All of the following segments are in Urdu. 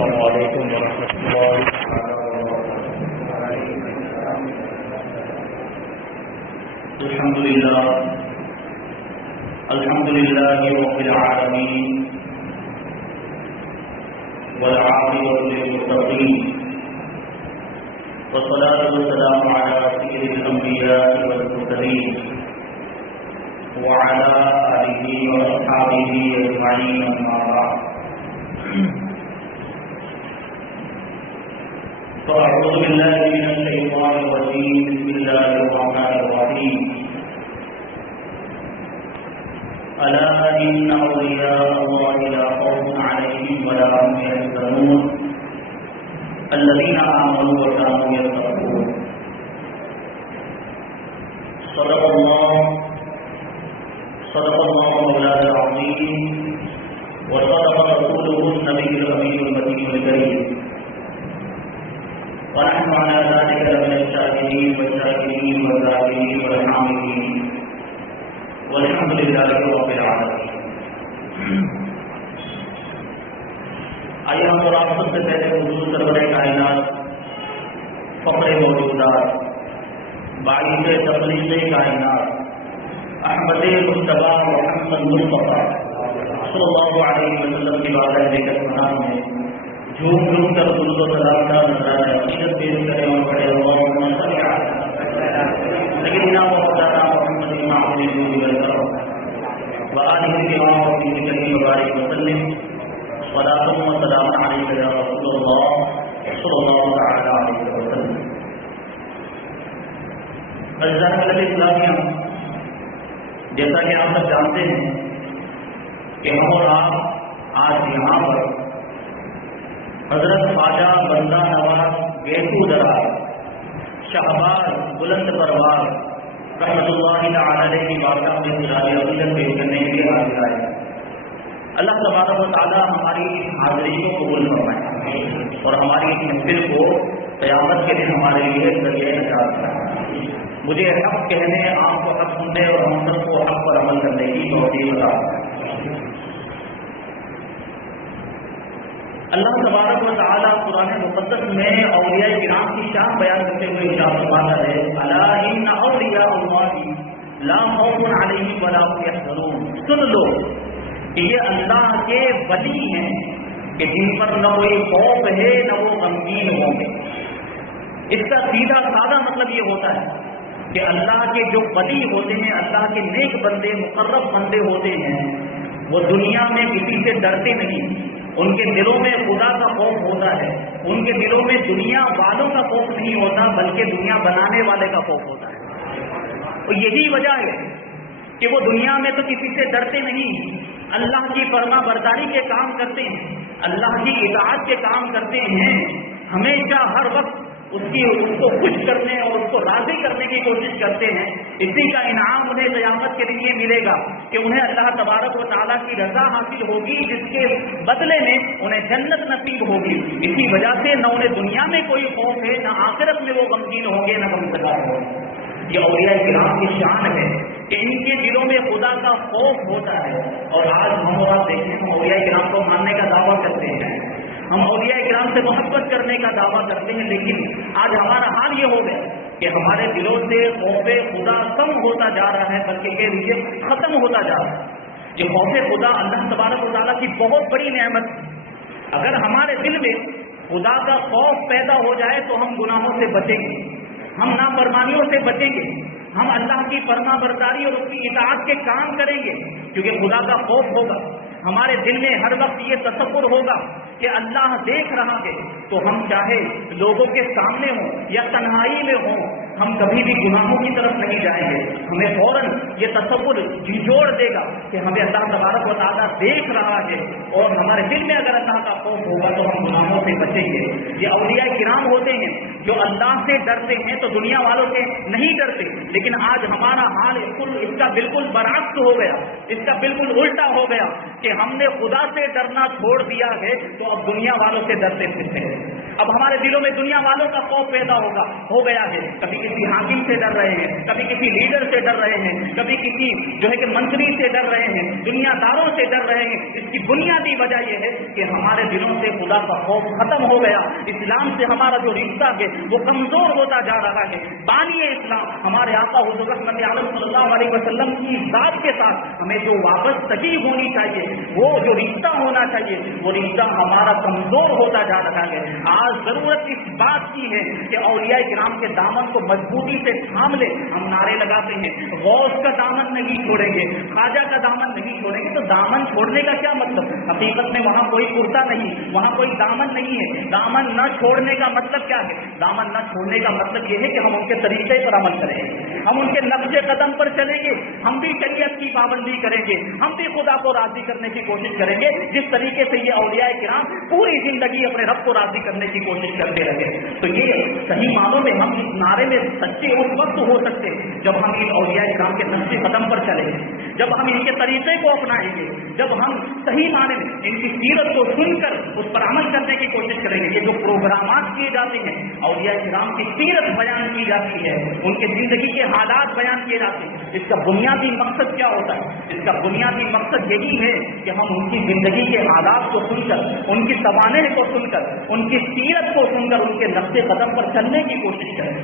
السلام علیکم ورحمۃ اللہ الحمد للہ رب العالمین والعاقبۃ للمتقین والصلاة والسلام على سید الانبیاء والمرسلین وعلى آلہ واصحابہ اجمعین اما بعد فأعوذ بالله من الشيطان الرجيم بسم الله الرحمن الرحيم ألا إن أولياء الله لا خوف عليهم ولا هم يحزنون الذين آمنوا وكانوا يتقون صدق الله مولانا العظيم وصدق رسوله النبي الأمين المتين الكريم ونحن على ذلك لمن الشاهدين والشاكرين والذاكرين والحامدين والحمد لله رب العالمين. آئیے ہم اور آپ سب سے پہلے حضور سرور کائنات فخر موجودات باعث تخلیق کائنات احمد مصطفیٰ محمد مصطفیٰ صلی اللہ علیہ وسلم کی بارگاہ دیکھر سنان میں جھوم جھوم کر درود و سلام کا نذرانہ عقیدت پیش کریں اور پڑھے اللہم صل علی سیدنا مولانا محمد امام الوجود والکرم وآلہ الکرام وصحبہ کریم وبارک وسلم صلاۃ و سلام علیک یا رسول اللہ صلی اللہ تعالی علیہ وسلم. عزیزان اسلامیہ، جیسا کہ آپ سب جانتے ہیں کہ ہم اور آپ آج یہاں پر حضرت خواجہ بندہ نواز گیسو دراز شہباز بلند پرواز رحمۃ اللہ تعالی علیہ کی بارگاہ میں خراج عقیدت پیش کرنے کے لیے حاضر آئے. اللہ تبارک و تعالیٰ ہماری اس حاضری کو قبول فرمائے اور ہماری اس محفل کو قیامت کے دن ہمارے لیے ذریعہ نجات بنائے. مجھے حق کہنے، آپ کو حق سننے اور ہم سب کو حق پر عمل کرنے کی توفیق عطا فرمائے. اللہ تبارک و تعالیٰ قرآن مقدس میں اولیاء کرام کی شان بیان کرتے ہوئے ارشاد فرماتا ہے الا ان اولیاء اللہ لا خوف علیہم ولا هم یحزنون. سن لو کہ یہ اللہ کے ولی ہیں کہ جن پر نہ کوئی خوف ہے نہ وہ غمگین ہوں گے. اس کا سیدھا سادہ مطلب یہ ہوتا ہے کہ اللہ کے جو ولی ہوتے ہیں، اللہ کے نیک بندے مقرب بندے ہوتے ہیں، وہ دنیا میں کسی سے ڈرتے نہیں. ان کے دلوں میں خدا کا خوف ہوتا ہے. ان کے دلوں میں دنیا والوں کا خوف نہیں ہوتا بلکہ دنیا بنانے والے کا خوف ہوتا ہے. اور یہی وجہ ہے کہ وہ دنیا میں تو کسی سے ڈرتے نہیں، اللہ کی فرما برداری کے کام کرتے ہیں، اللہ کی اطاعت کے کام کرتے ہیں، ہمیشہ ہر وقت اس کو خوش کرنے اور اس کو راضی کرنے کی کوشش کرتے ہیں. اسی کا انعام انہیں قیامت کے لیے ملے گا کہ انہیں اللہ تبارک و تعالیٰ کی رضا حاصل ہوگی، جس کے بدلے میں انہیں جنت نصیب ہوگی. اسی وجہ سے نہ انہیں دنیا میں کوئی خوف ہے، نہ آخرت میں وہ غمگین ہوں گے، نہ غمزدہ ہوں گے. یہ اولیاء کرام کی شان ہے کہ ان کے دلوں میں خدا کا خوف ہوتا ہے. اور آج ہم اور آپ دیکھیں، ہم اولیاء کرام کو ماننے کا دعویٰ کرتے ہیں، ہم اولیاء کرام سے محبت کرنے کا دعویٰ کرتے ہیں، لیکن آج ہمارا حال یہ ہو گیا کہ ہمارے دلوں سے خوف خدا کم ہوتا جا رہا ہے، بلکہ یہ ختم ہوتا جا رہا ہے. یہ خوف خدا اللہ تبارک و تعالیٰ کی بہت بڑی نعمت ہے. اگر ہمارے دل میں خدا کا خوف پیدا ہو جائے تو ہم گناہوں سے بچیں گے، ہم نافرمانیوں سے بچیں گے، ہم اللہ کی فرما برداری اور اس کی اطاعت کے کام کریں گے، کیونکہ خدا کا خوف ہوگا. ہمارے دل میں ہر وقت یہ تصور ہوگا کہ اللہ دیکھ رہا ہے، تو ہم چاہے لوگوں کے سامنے ہوں یا تنہائی میں ہوں، ہم کبھی بھی گناہوں کی طرف نہیں جائیں گے. ہمیں فوراً یہ تصور جھنجھوڑ دے گا کہ ہمیں اللہ تبارک و تعالیٰ دیکھ رہا ہے، اور ہمارے دل میں اگر اللہ کا خوف ہوگا تو ہم گناہوں سے بچیں گے. یہ اولیاء کرام ہوتے ہیں جو اللہ سے ڈرتے ہیں تو دنیا والوں سے نہیں ڈرتے. لیکن آج ہمارا حال اس کا بالکل برعکس ہو گیا، اس کا بالکل الٹا ہو گیا کہ ہم نے خدا سے ڈرنا چھوڑ دیا ہے تو اب دنیا والوں سے ڈرتے پھرتے ہیں. اب ہمارے دلوں میں دنیا والوں کا خوف پیدا ہو گیا ہے. کبھی کسی حاکم سے ڈر رہے ہیں, کبھی کسی لیڈر سے ڈر رہے ہیں, کبھی کسی جو ہے کہ منتری سے ڈر رہے ہیں, دنیا داروں سے ڈر رہے ہیں. اس کی بنیادی وجہ یہ ہے کہ ہمارے دلوں سے خدا کا خوف ختم ہو گیا. اسلام سے ہمارا جو رشتہ ہے وہ کمزور ہوتا جا رہا ہے. بانی اسلام ہمارے آقا حضور رحمت عالم صلی اللہ علیہ وسلم کی ذات کے ساتھ ہمیں جو وابستگی ہونی چاہیے, وہ جو رشتہ ہونا چاہیے, وہ رشتہ ہمارا کمزور ہوتا جا رہا ہے. آج ضرورت اس بات کی ہے کہ اولیاء کرام کے دامن کو مضبوطی سے تھام لے. ہم نعرے لگاتے ہیں غوث کا دامن نہیں چھوڑیں گے, خواجہ کا دامن نہیں چھوڑیں گے, تو دامن چھوڑنے کا کیا مطلب؟ حقیقت میں وہاں کوئی کرتا نہیں, وہاں کوئی دامن نہیں ہے. دامن نہ چھوڑنے کا مطلب کیا ہے؟ دامن نہ چھوڑنے کا مطلب یہ ہے کہ ہم ان کے طریقے پر عمل کریں گے, ہم ان کے نقش قدم پر چلیں گے, ہم بھی شریعت کی پابندی کریں گے, ہم بھی خدا کو راضی کرنے کی کوشش کریں گے جس طریقے سے یہ اولیاء کرام پوری زندگی اپنے رب کو راضی کرنے کی کوشش کرتے رہے. تو یہ صحیح معنوں میں ہم اس نعرے میں سچے اس وقت ہو سکتے جب ہم ان اولیاء کرام کے نقش قدم پر چلیں گے, جب ہم ان کے طریقے کو اپنائیں گے, جب ہم صحیح معنی میں ان کی سیرت کو سن کر اس پر عمل کرنے کی کوشش کریں گے. یہ جو پروگرامات کیے جاتے ہیں, اولیاء کرام کی سیرت بیان کی جاتی ہے, ان کے زندگی کے حالات بیان کیے جاتے ہیں, اس کا بنیادی مقصد کیا ہوتا ہے؟ اس کا بنیادی مقصد یہی ہے کہ ہم ان کی زندگی کے حالات کو سن کر, ان کی توانائی کو سن کر, ان کی سیرت کو سن کر ان کے نقش قدم پر چلنے کی کوشش کریں.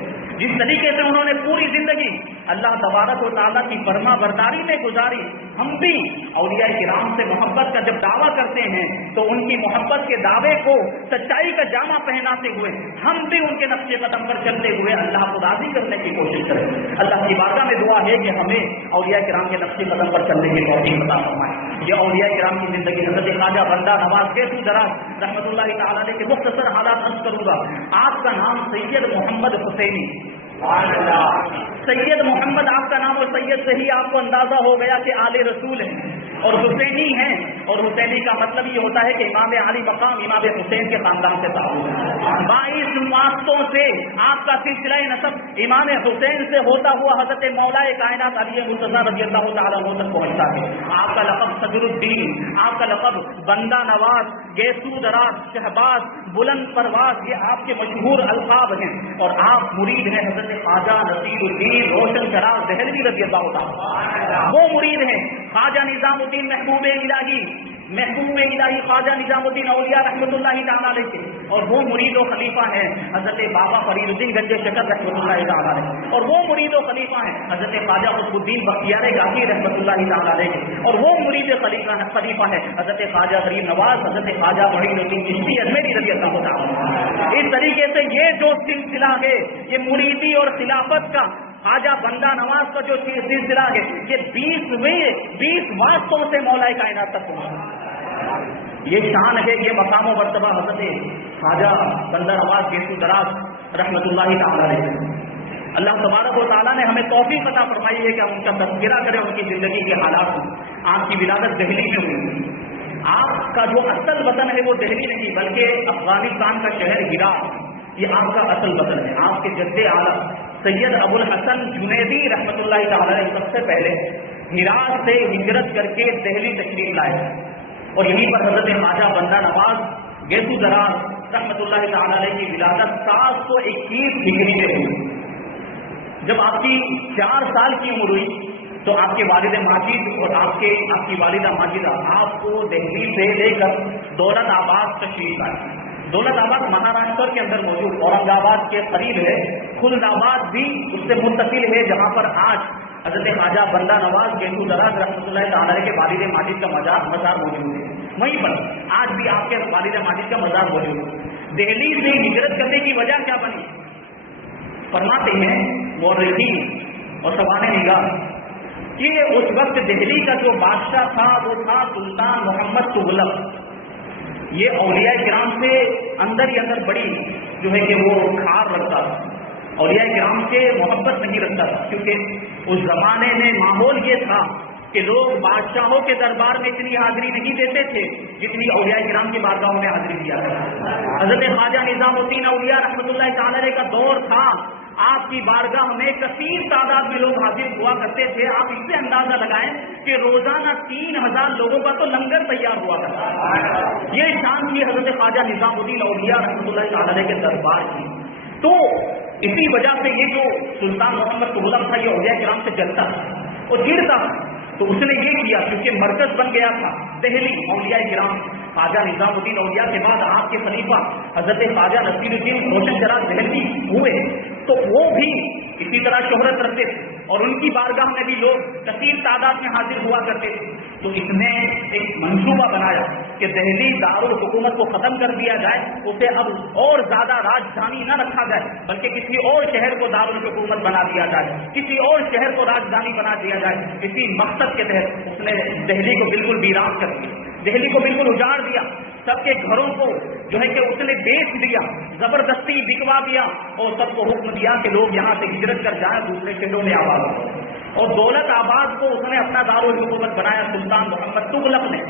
جس طریقے سے انہوں نے پوری زندگی اللہ تبارک و تعالیٰ کی فرما برداری میں گزاری, ہم بھی اولیاء کرام سے محبت کا جب دعویٰ کرتے ہیں تو ان کی محبت کے دعوے کو سچائی کا جامع پہناتے ہوئے ہم بھی ان کے نقش قدم پر چلتے ہوئے اللہ کو راضی کرنے کی کوشش کریں. اللہ کی بارگاہ میں دعا ہے کہ ہمیں اولیاء کرام کے نقش قدم پر چلنے کی توفیق عطا فرمائے. یہ اولیاء کرام کی زندگی حضرت خواجہ بندہ نواز کیسو دراز رحمۃ اللہ تعالیٰ علیہ کے مختصر حالات عرض کروں گا. آپ کا نام سید محمد حسینی, سید محمد آپ کا نام, اور سید سے ہی آپ کو اندازہ ہو گیا کہ آل رسول ہیں اور حسینی ہیں, اور حسینی کا مطلب یہ ہوتا ہے کہ امام علی مقام امام حسین کے خاندان سے تعلق ہے. 22 واسطوں سے آپ کا سلسلہ نسب امام حسین سے ہوتا ہوا حضرت مولا کائنات علی مرتضیٰ رضی اللہ تعالیٰ عنہ تک پہنچتا ہے. آپ کا لقب صدر الدین, آپ کا لقب بندہ نواز, گیسو دراز, شہباز, بلند پرواز, یہ آپ کے مشہور القاب ہیں. اور آپ مرید ہیں حضرت خواجہ نصیر الدین روشن چراغ دہلوی رضی اللہ تعالیٰ. وہ مرید ہیں خواجہ نظام الدین محبوب الہی خواجہ نظام الدین اولیاء رحمۃ اللہ تعالیٰ علیہ کے, اور وہ مرید و خلیفہ ہیں حضرت بابا فرید الدین گنج شکر رحمۃ اللہ تعالیٰ علیہ, اور وہ مرید و خلیفہ ہیں حضرت خواجہ قطب الدین بختیار گاہی رحمۃ اللہ تعالیٰ علیہ کے, اور وہ مرید خلیفہ ہیں حضرت خواجہ غریب نواز حضرت خواجہ معین الدین چشتی اجمیری رضی اللہ تعالیٰ. اس طریقے سے یہ جو سلسلہ ہے, یہ مریدی اور خلافت کا خواجہ بندہ نواز کا جو سلسلہ ہے, یہ 20 واسطوں سے مولا کائنات تک پہنچا. یہ شان ہے, یہ مقام و مرتبہ حضرت خواجہ بندہ نواز گیسو دراز رحمۃ اللہ تعالیٰ علیہ. اللہ تبارک و تعالیٰ نے ہمیں توفیق عطا فرمائی ہے کہ ہم ان کا تذکرہ کریں, ان کی زندگی کے حالات. آپ کی ولادت دہلی میں ہوئی. آپ کا جو اصل وطن ہے وہ دہلی نہیں بلکہ افغانستان کا شہر ہرات, یہ آپ کا اصل وطن ہے. آپ کے جد اعلیٰ سید ابو الحسن جنیدی رحمۃ اللہ تعالیٰ سب سے پہلے ہرات سے ہجرت کر کے دہلی تشریف لائے, اور یہیں پر حضرت خواجہ بندہ نواز گیسو دراز رحمۃ اللہ تعالیٰ علیہ کی ولادت 721 ہجری میں ہوئی. جب آپ کی 4 سال کی عمر ہوئی تو آپ کے والد ماجد اور آپ کی والدہ ماجدہ آپ کو دہلی سے لے کر دولت آباد تشریف لائے. دولت آباد مہاراشٹر کے اندر موجود, اورنگ آباد کے قریب ہے. خلد آباد بھی اس سے متصل ہے جہاں پر آج حضرت خواجہ بندہ نواز گیسو دراز رحمۃ اللہ تعالیٰ کے والد ماجد کا مزار موجود ہے. وہیں پر آج بھی آپ کے والد ماجد کا مزار موجود ہے. دہلی سے ہجرت کرنے کی وجہ کیا بنی؟ فرماتے ہیں مورخین اور شبان نگار کہ اس وقت دہلی کا جو بادشاہ تھا وہ تھا سلطان محمد تغلق. یہ اولیاء کرام سے اندر ہی اندر بڑی جو ہے کہ وہ کھار رکھتا تھا, اولیاء کرام سے محبت نہیں رکھتا تھا, کیونکہ اس زمانے میں ماحول یہ تھا کہ لوگ بادشاہوں کے دربار میں اتنی حاضری نہیں دیتے تھے جتنی اولیاء کرام کی بارگاہوں میں حاضری دیا کرتے. حضرت خواجہ نظام الدین اولیاء رحمۃ اللہ تعالیٰ کا دور تھا آپ کی بارگاہ میں کثیر تعداد میں لوگ حاضر ہوا کرتے تھے. آپ اس سے اندازہ لگائیں کہ روزانہ 3000 لوگوں کا تو لنگر تیار ہوا کرتا ہے. یہ شان کی حضرت خواجہ نظام الدین اولیاء رحمۃ اللہ تعالی کے دربار کی. تو اسی وجہ سے یہ جو سلطان محمد تغلق تھا یہ اولیاء کرام سے جلتا اور گرتا. تو اس نے یہ کیا کیونکہ مرکز بن گیا تھا دہلی اولیاء کرام. خواجہ نظام الدین اولیاء کے بعد آپ کے خلیفہ حضرت خواجہ نصیر الدین روشن چراغ دہلوی ہوئے تو وہ بھی اسی طرح شہرت رکھتے تھے اور ان کی بارگاہ میں بھی لوگ کثیر تعداد میں حاضر ہوا کرتے تھے. تو اس نے ایک منصوبہ بنایا کہ دہلی دارالحکومت کو ختم کر دیا جائے, اسے اب اور زیادہ راجدھانی نہ رکھا جائے بلکہ کسی اور شہر کو دارالحکومت بنا دیا جائے, کسی اور شہر کو راجدھانی بنا دیا جائے. اسی مقصد کے تحت اس نے دہلی کو بالکل ویران کر دیا, دہلی کو بالکل اجاڑ دیا, سب کے گھروں کو جو ہے کہ اس نے بیچ دیا, زبردستی بکوا دیا اور سب کو حکم دیا کہ لوگ یہاں سے ہجرت کر جائیں, دوسرے شہروں میں آباد ہو. اور دولت آباد کو اس نے اپنا دارالحکومت بنایا سلطان محمد تغلق نے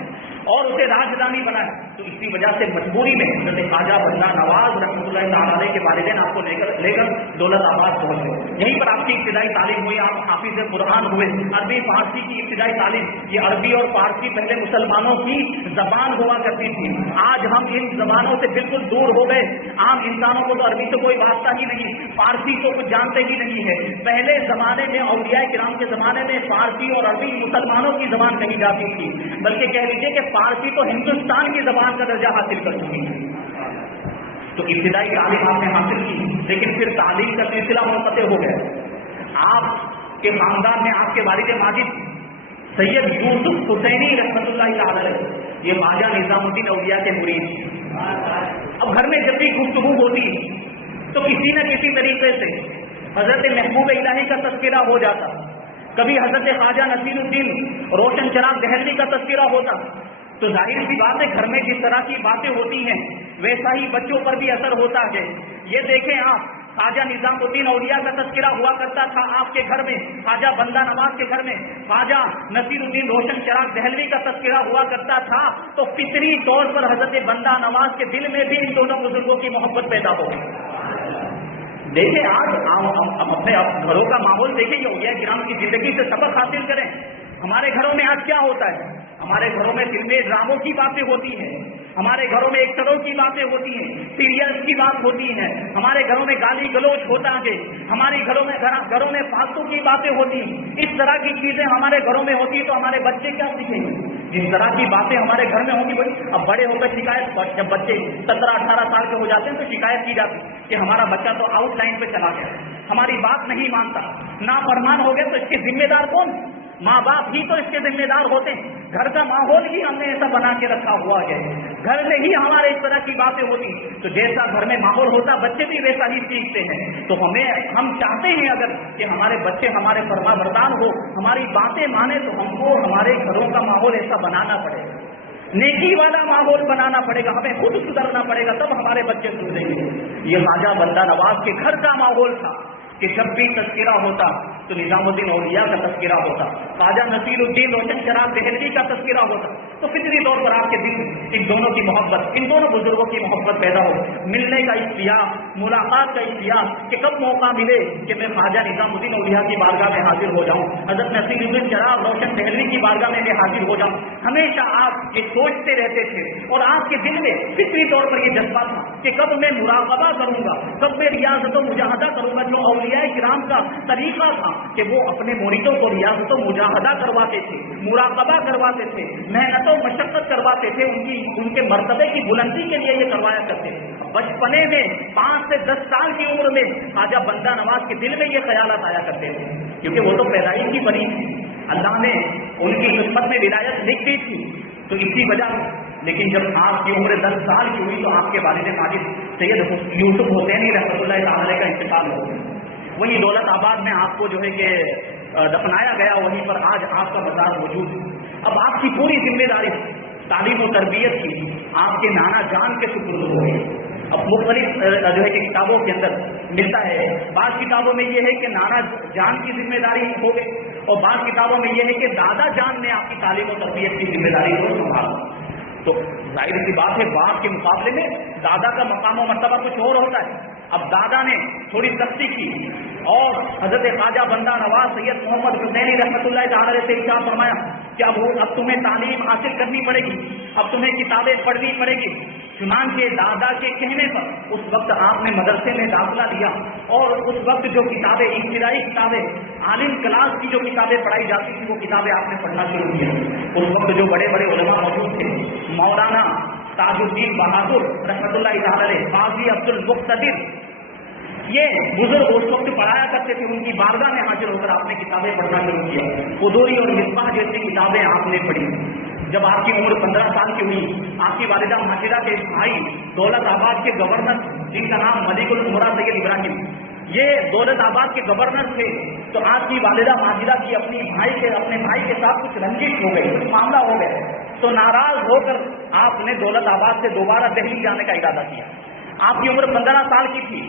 اور اسے راجدھانی بنایا. تو اسی وجہ سے مجبوری میں حضرت خواجہ بندہ نواز رحمۃ اللہ تعالی کے والدین آپ کو لے کر دولت آباد پہنچ گئے. یہیں پر آپ کی ابتدائی تعلیم ہوئی, آپ حافظ قرآن ہوئے. عربی فارسی کی ابتدائی تعلیم, یہ عربی اور فارسی پہلے مسلمانوں کی زبان ہوا کرتی تھی. آج ہم ان زبانوں سے بالکل دور ہو گئے. عام انسانوں کو تو عربی سے کوئی واسطہ ہی نہیں, فارسی کو کچھ جانتے ہی نہیں ہے. پہلے زمانے میں اولیاء کرام کے زمانے میں فارسی اور عربی مسلمانوں کی زبان کہی جاتی تھی, بلکہ کہہ لیجیے کہ فارسی تو ہندوستان کی زبان کا درجہ حاصل کر چکی ہے. تو ابتدائی تعلیم آپ نے حاصل کی, لیکن پھر تعلیم کا سلسلہ منقطع ہو گیا. آپ کے خاندان میں آپ کے والد ماجد سید یوسف حسینی رحمۃ اللہ تعالی یہ خواجہ نظام الدین اولیاء کے مرید. اب گھر میں جب بھی گفتگو ہوتی تو کسی نہ کسی طریقے سے حضرت محبوب الہی کا تذکرہ ہو جاتا, کبھی حضرت خواجہ نصیر الدین روشن چراغ دہلوی کا تذکرہ ہوتا. تو ظاہر سی بات ہے گھر میں جس طرح کی باتیں ہوتی ہیں ویسا ہی بچوں پر بھی اثر ہوتا ہے. یہ دیکھیں آپ, خواجہ نظام الدین اولیاء کا تذکرہ ہوا کرتا تھا آپ کے گھر میں, خواجہ بندہ نواز کے گھر میں خواجہ نصیر الدین روشن چراغ دہلوی کا تذکرہ ہوا کرتا تھا. تو فطری طور پر حضرت بندہ نواز کے دل میں بھی ان دونوں بزرگوں کی محبت پیدا ہو گئی. دیکھیں آج ہم اپنے گھروں کا ماحول دیکھیں, یہ اولیاء کرام کی زندگی سے سبق حاصل کریں. ہمارے گھروں میں آج کیا ہوتا ہے, ہمارے گھروں میں فلمیں ڈراموں کی باتیں ہوتی ہیں, ہمارے گھروں میں ایکٹروں کی باتیں ہوتی ہیں, سیریلز کی بات ہوتی ہیں, ہمارے گھروں میں گالی گلوچ ہوتا ہے, ہمارے گھروں میں فالتو کی باتیں ہوتی ہیں. اس طرح کی چیزیں ہمارے گھروں میں ہوتی ہیں تو ہمارے بچے کیا سیکھیں گے؟ جس طرح کی باتیں ہمارے گھر میں ہوں گی. اب بڑے ہو کر شکایت, جب بچے 17-18 سال کے ہو جاتے ہیں تو شکایت کی جاتی کہ ہمارا بچہ تو آؤٹ لائن پہ چلا گیا, ہماری بات نہیں مانتا, نافرمان ہو گئے. تو اس کے ذمہ دار کون؟ ماں باپ ہی تو اس کے ذمہ دار ہوتے ہیں. گھر کا ماحول ہی ہم نے ایسا بنا کے رکھا ہوا ہے, گھر میں ہی ہمارے اس طرح کی باتیں ہوتی. تو جیسا گھر میں ماحول ہوتا بچے بھی ویسا ہی سیکھتے ہیں. تو ہم چاہتے ہیں اگر کہ ہمارے بچے ہمارے فرما بردار ہو, ہماری باتیں مانے, تو ہم کو ہمارے گھروں کا ماحول ایسا بنانا پڑے گا, نیکی والا ماحول بنانا پڑے گا, ہمیں خود سدھرنا پڑے گا, تب ہمارے بچے سدھریں گے. یہ خواجہ بندہ نواز کے گھر کا ماحول تھا کہ جب بھی تذکرہ ہوتا تو نظام الدین اولیاء کا تذکرہ ہوتا, خواجہ نصیر الدین روشن چراغ دہلوی کا تذکرہ ہوتا. تو فطری طور پر آپ کے دل ان دونوں کی محبت, ان دونوں بزرگوں کی محبت پیدا ہو, ملنے کا اشتیاق, ملاقات کا اشتیاق کہ کب موقع ملے کہ میں خواجہ نظام الدین اولیاء کی بارگاہ میں حاضر ہو جاؤں, حضرت نصیر الدین چراغ روشن دہلوی کی بارگاہ میں حاضر ہو جاؤں. ہمیشہ آپ یہ سوچتے رہتے تھے اور آپ کے دل میں فطری طور پر یہ جذبہ تھا کہ کب میں مراقبہ کروں گا, کب میں ریاضت و مجاہدہ کروں گا. جو اولیاء کرام کا طریقہ تھا کہ وہ اپنے مریدوں کو ریاضت و مجاہدہ کرواتے تھے, مراقبہ کرواتے تھے, محنت و مشقت کرواتے تھے, ان کے مرتبے کی بلندی کے لیے یہ کروایا کرتے. بچپنے میں 5 سے 10 سال کی عمر میں خواجہ بندہ نواز کے دل میں یہ خیالات آیا کرتے تھے, کیونکہ وہ تو پیدائش کی بنی تھی, اللہ نے ان کی قسمت میں ولایت لکھ دی تھی. تو اسی وجہ سے لیکن جب آپ کی عمر 10 سال کی ہوئی تو آپ کے والد ماجد سید یوسف حسینی رحمۃ اللہ تعالی کا انتقال ہو گیا. وہی دولت آباد میں آپ کو جو ہے کہ دفنایا گیا, وہیں پر آج آپ کا مزار موجود ہے. اب آپ کی پوری ذمہ داری تعلیم و تربیت کی آپ کے نانا جان کے سپرد ہو گئی. اب مختلف جو ہے کہ کتابوں کے اندر ملتا ہے, بعض کتابوں میں یہ ہے کہ نانا جان کی ذمہ داری ہو گئی اور بعض کتابوں میں یہ ہے کہ دادا جان نے آپ کی تعلیم و تربیت کی ذمہ داری کو سنبھالا. تو ظاہر سی بات ہے باپ کے مقابلے میں دادا کا مقام و مرتبہ کچھ اور ہوتا ہے. اب دادا نے تھوڑی سختی کی اور حضرت خواجہ بندہ نواز سید محمد حسینی رحمۃ اللہ تعالی سے ارشاد فرمایا کہ اب تمہیں تعلیم حاصل کرنی پڑے گی, اب تمہیں کتابیں پڑھنی پڑے گی. چنانچہ دادا کے کہنے پر اس وقت آپ نے مدرسے میں داخلہ لیا اور اس وقت جو کتابیں, ابتدائی کتابیں, عالم کلاس کی جو کتابیں پڑھائی جاتی تھی وہ کتابیں آپ نے پڑھنا شروع کیا. اس وقت جو بڑے بڑے علماء موجود تھے, مولانا تاج الدین بہادر رحمۃ اللہ تعالی, قاضی عبد المقتدر, یہ بزرگ اس وقت پڑھایا کرتے تھے. ان کی بارگاہ میں حاضر ہو کر آپ نے کتابیں پڑھنا شروع کیا. قدوری اور مصباح جیسی کتابیں آپ نے پڑھی. جب آپ کی عمر 15 سال کی ہوئی, آپ کی والدہ ماجدہ کے بھائی دولت آباد کے گورنر, جن کا نام ملک العمرا سید ابراہیم, یہ دولت آباد کے گورنر تھے, تو آپ کی والدہ ماجدہ کی اپنے بھائی کے ساتھ کچھ رنجش ہو گئی, کچھ معاملہ ہو گیا. تو ناراض ہو کر آپ نے دولت آباد سے دوبارہ دہلی جانے کا ارادہ کیا. آپ کی عمر 15 سال کی تھی.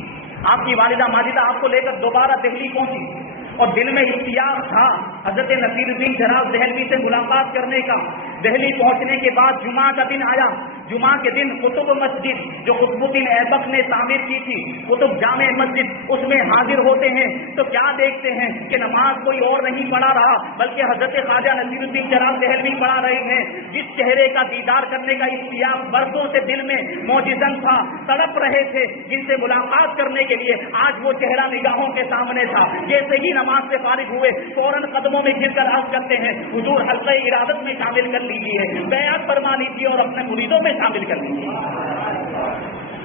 آپ کی والدہ ماجدہ آپ کو لے کر دوبارہ دہلی پہنچی اور دل میں اشتیاق تھا حضرت نصیر الدین جناب دہلوی سے ملاقات کرنے کا. دہلی پہنچنے کے بعد جمعہ کا دن آیا. جمعہ کے دن قطب مسجد جو قطب الدین ایبک نے تعمیر کی تھی, قطب جامع مسجد, اس میں حاضر ہوتے ہیں تو کیا دیکھتے ہیں کہ نماز کوئی اور نہیں پڑھا رہا بلکہ حضرت خواجہ نصیر الدین جناب دہلوی پڑھا رہے ہیں. جس چہرے کا دیدار کرنے کا اشتیاق برسوں سے دل میں موجزن تھا, تڑپ رہے تھے جن سے ملاقات کرنے کے لیے, آج وہ چہرہ نگاہوں کے سامنے تھا. جیسے ہی نماز سے فارغ ہوئے فوراً قدموں میں گر کر عرض کرتے ہیں حضور حلقہ ارادت میں شامل کر لیجیے, بیعت فرما لیجیے اور اپنے مریدوں میں شامل کر لیجیے.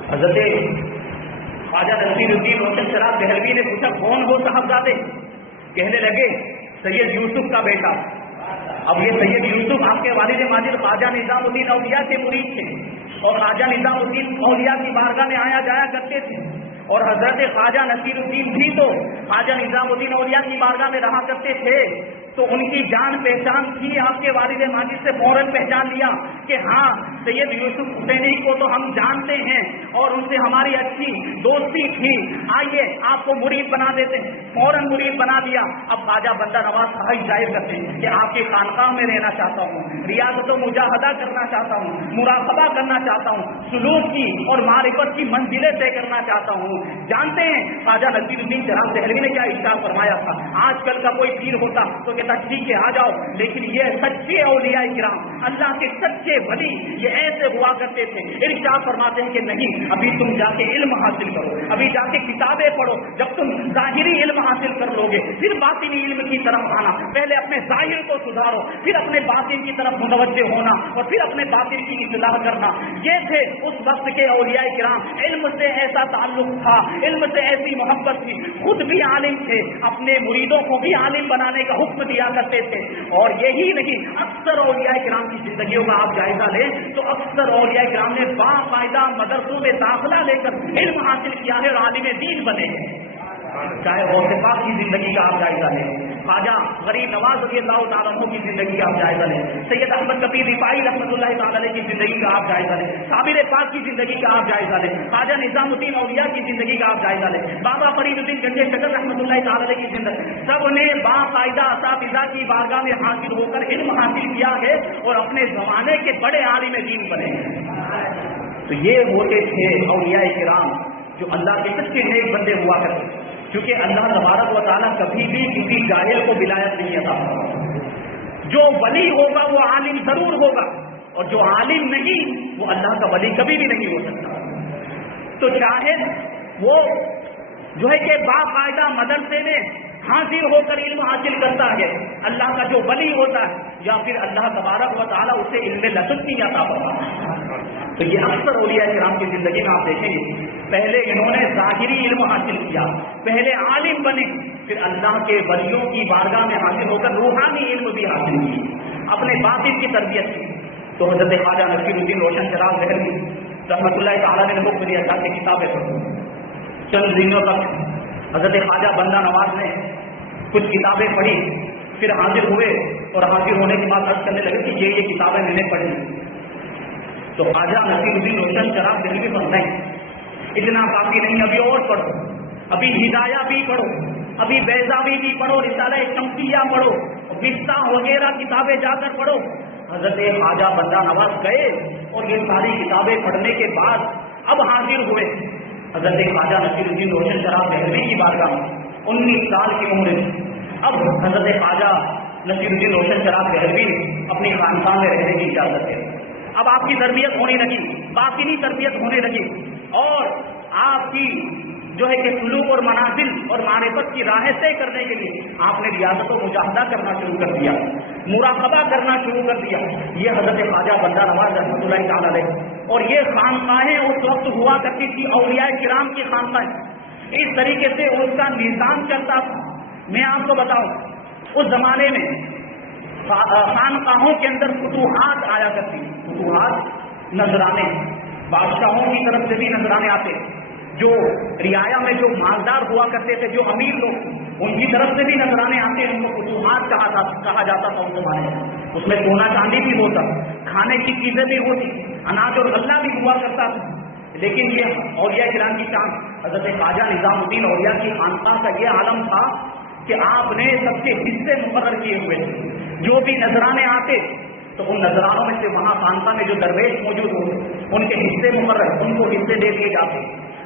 حضرت خواجہ نصیر الدین روشن چراغ دہلوی نے پوچھا کون ہو صاحبزادے؟ کہنے لگے سید یوسف کا بیٹا. اب یہ سید یوسف آپ کے والد ماجد خواجہ نظام الدین اولیاء کے مرید تھے اور خواجہ نظام الدین اولیاء کی بارگاہ میں آیا جایا کرتے تھے, اور حضرت خواجہ نصیر الدین بھی تو خواجہ نظام الدین اولیاء کی بارگاہ میں رہا کرتے تھے. تو ان کی جان پہچان تھی. آپ کے والد ماجد سے فوراً پہچان لیا کہ ہاں سید یوسف حسینی کو تو ہم جانتے ہیں اور ان سے ہماری اچھی دوستی تھی, آئیے آپ کو مرید بنا دیتے ہیں. فوراً مرید بنا دیا. اب خواجہ بندہ نواز خواہش ظاہر کرتے ہیں کہ آپ کی خانقاہ میں رہنا چاہتا ہوں, ریاضت و مجاہدہ کرنا چاہتا ہوں, مراقبہ کرنا چاہتا ہوں, سلوک کی اور معرفت کی منزلیں طے کرنا چاہتا ہوں. جانتے ہیں خواجہ نصیر الدین جناب دہلوی نے کیا ارشاد فرمایا تھا؟ آج کل کا کوئی پیر ہوتا تو کہتا ٹھیک ہے آ جاؤ, لیکن یہ سچے اولیاء کرام, اللہ کے سچے ولی یہ ایسے ہوا کرتے تھے. ارشاد فرماتے ہیں کہ نہیں, ابھی تم جا کے علم حاصل کرو, ابھی جا کے کتابیں پڑھو. جب تم ظاہری علم حاصل کر لو گے پھر باطنی علم کی طرف آنا. پہلے اپنے ظاہر کو سدھارو, پھر اپنے باطن کی طرف متوجہ ہونا اور پھر اپنے باطن کی اصلاح کرنا. یہ تھے اس وقت کے اولیاء کرام. علم سے ایسا تعلق تھا, علم سے ایسی محبت تھی, خود بھی عالم تھے, اپنے مریدوں کو بھی عالم بنانے کا حکم دیا کرتے تھے. اور یہی نہیں, اکثر اولیاء کرام کی زندگیوں کا آپ جائزہ لیں تو اکثر اولیاء کرام نے باقاعدہ مدرسوں میں داخلہ لے کر علم حاصل کیا ہے اور عالم دین بنے ہیں. چاہے غوث پاک کی زندگی کا آپ جائزہ لیں, خواجہ غریب نواز رضی اللہ تعالیٰ عنہ کی زندگی کا آپ جائزہ لیں, سید احمد کبیر رفاعی رحمۃ اللہ تعالی علیہ کی زندگی کا آپ جائزہ لیں, صابر پاک کی زندگی کا آپ جائزہ لیں, خواجہ نظام الدین اولیاء کی زندگی کا آپ جائزہ لیں, بابا فرید الدین گنج شکر رحمۃ اللہ تعالی علیہ کی زندگی. سب نے باقاعدہ اساتذہ کی بارگاہ میں حاضر ہو کر علم حاصل کیا ہے اور اپنے زمانے کے بڑے عالم دین بنے ہیں. تو یہ ہوتے تھے اولیاء کرام جو اللہ کے سچے نیک بندے ہوا کرتے. کیونکہ اللہ تبارک و تعالیٰ کبھی بھی کسی جاہل کو ولایت نہیں عطا کرتا. جو ولی ہوگا وہ عالم ضرور ہوگا, اور جو عالم نہیں وہ اللہ کا ولی کبھی بھی نہیں ہو سکتا. تو جاہل وہ جو ہے کہ باقاعدہ مدرسے میں حاضر ہو کر علم حاصل کرتا ہے, اللہ کا جو ولی ہوتا ہے یا پھر اللہ تبارک و تعالیٰ اسے علم لدنی عطا فرماتا ہے. تو یہ اکثر اولیاء کرام کی زندگی میں آپ دیکھیں گے, پہلے انہوں نے ظاہری علم حاصل کیا, پہلے عالم بنے, پھر اللہ کے ولیوں کی بارگاہ میں حاصل ہو کر روحانی علم بھی حاصل کی, اپنے باطن کی تربیت کی. تو حضرت خواجہ نصیر الدین روشن چراغ دہلوی رحمۃ اللہ تعالیٰ نے حکم دیا تھا کہ کتابیں پڑھو. چند دنوں تک حضرت خواجہ بندہ نواز نے کچھ کتابیں پڑھی, پھر حاضر ہوئے اور حاضر ہونے کے بعد عرض کرنے لگے کہ یہ کتابیں میں نے پڑھی. تو خواجہ نصیر الدین روشن چراغ دہلوی پر نہیں, اتنا کافی نہیں, ابھی اور پڑھو, ابھی ہدایہ بھی پڑھو, ابھی بیضاوی بھی پڑھو, رسالہ شمسیہ پڑھو, مفتاح وغیرہ کتابیں جا کر پڑھو. حضرت خواجہ بندہ نواز گئے اور یہ ساری کتابیں پڑھنے کے بعد اب حاضر ہوئے حضرت خواجہ نصیر الدین روشن شراب دہلوی کی بارگاہ میں 19 سال کی عمر میں. اب حضرت خواجہ نصیر الدین روشن شراب دہلوی نے اپنی خانقاہ میں رہنے کی اجازت ہے. اب آپ کی تربیت ہونے لگی, باطنی تربیت ہونے لگی, اور آپ کی جو ہے کہ سلوک اور منازل اور معرفت کی راہیں طے کرنے کے لیے آپ نے ریاضت و مجاہدہ کرنا شروع کر دیا, مراقبہ کرنا شروع کر دیا. یہ حضرت خواجہ بندہ نواز رحمۃ اللہ تعالی علیہ, اور یہ خانقاہیں اس وقت ہوا کرتی تھی اولیاء کرام کی خانقاہیں. اس طریقے سے ان کا نظام چلتا تھا. میں آپ کو بتاؤں, اس زمانے میں خانقاہوں کے اندر فتوحات آیا کرتی, فتوحات نذرانے, بادشاہوں کی طرف سے بھی نذرانے آتے, جو رعایا میں جو مالدار ہوا کرتے تھے, جو امیر لوگ, ان کی طرف سے بھی نذرانے آتے. ان کو فتوحات کہا جاتا تھا اس زمانے میں. اس میں سونا چاندی بھی ہوتا, کھانے کی چیزیں بھی ہوتی, اناج اور غلہ بھی ہوا کرتا تھا. لیکن یہ اولیاء کرام کی شان, حضرت خواجہ نظام الدین اولیاء کی خانقاہ کا یہ عالم تھا کہ آپ نے سب کے حصے مقرر کیے ہوئے تھے. جو بھی نذرانے آتے تو ان نذرانوں میں سے وہاں خانقاہ میں جو درویش موجود ہوتے ان کے حصے مقرر, ان کو حصے دے دیے جاتے.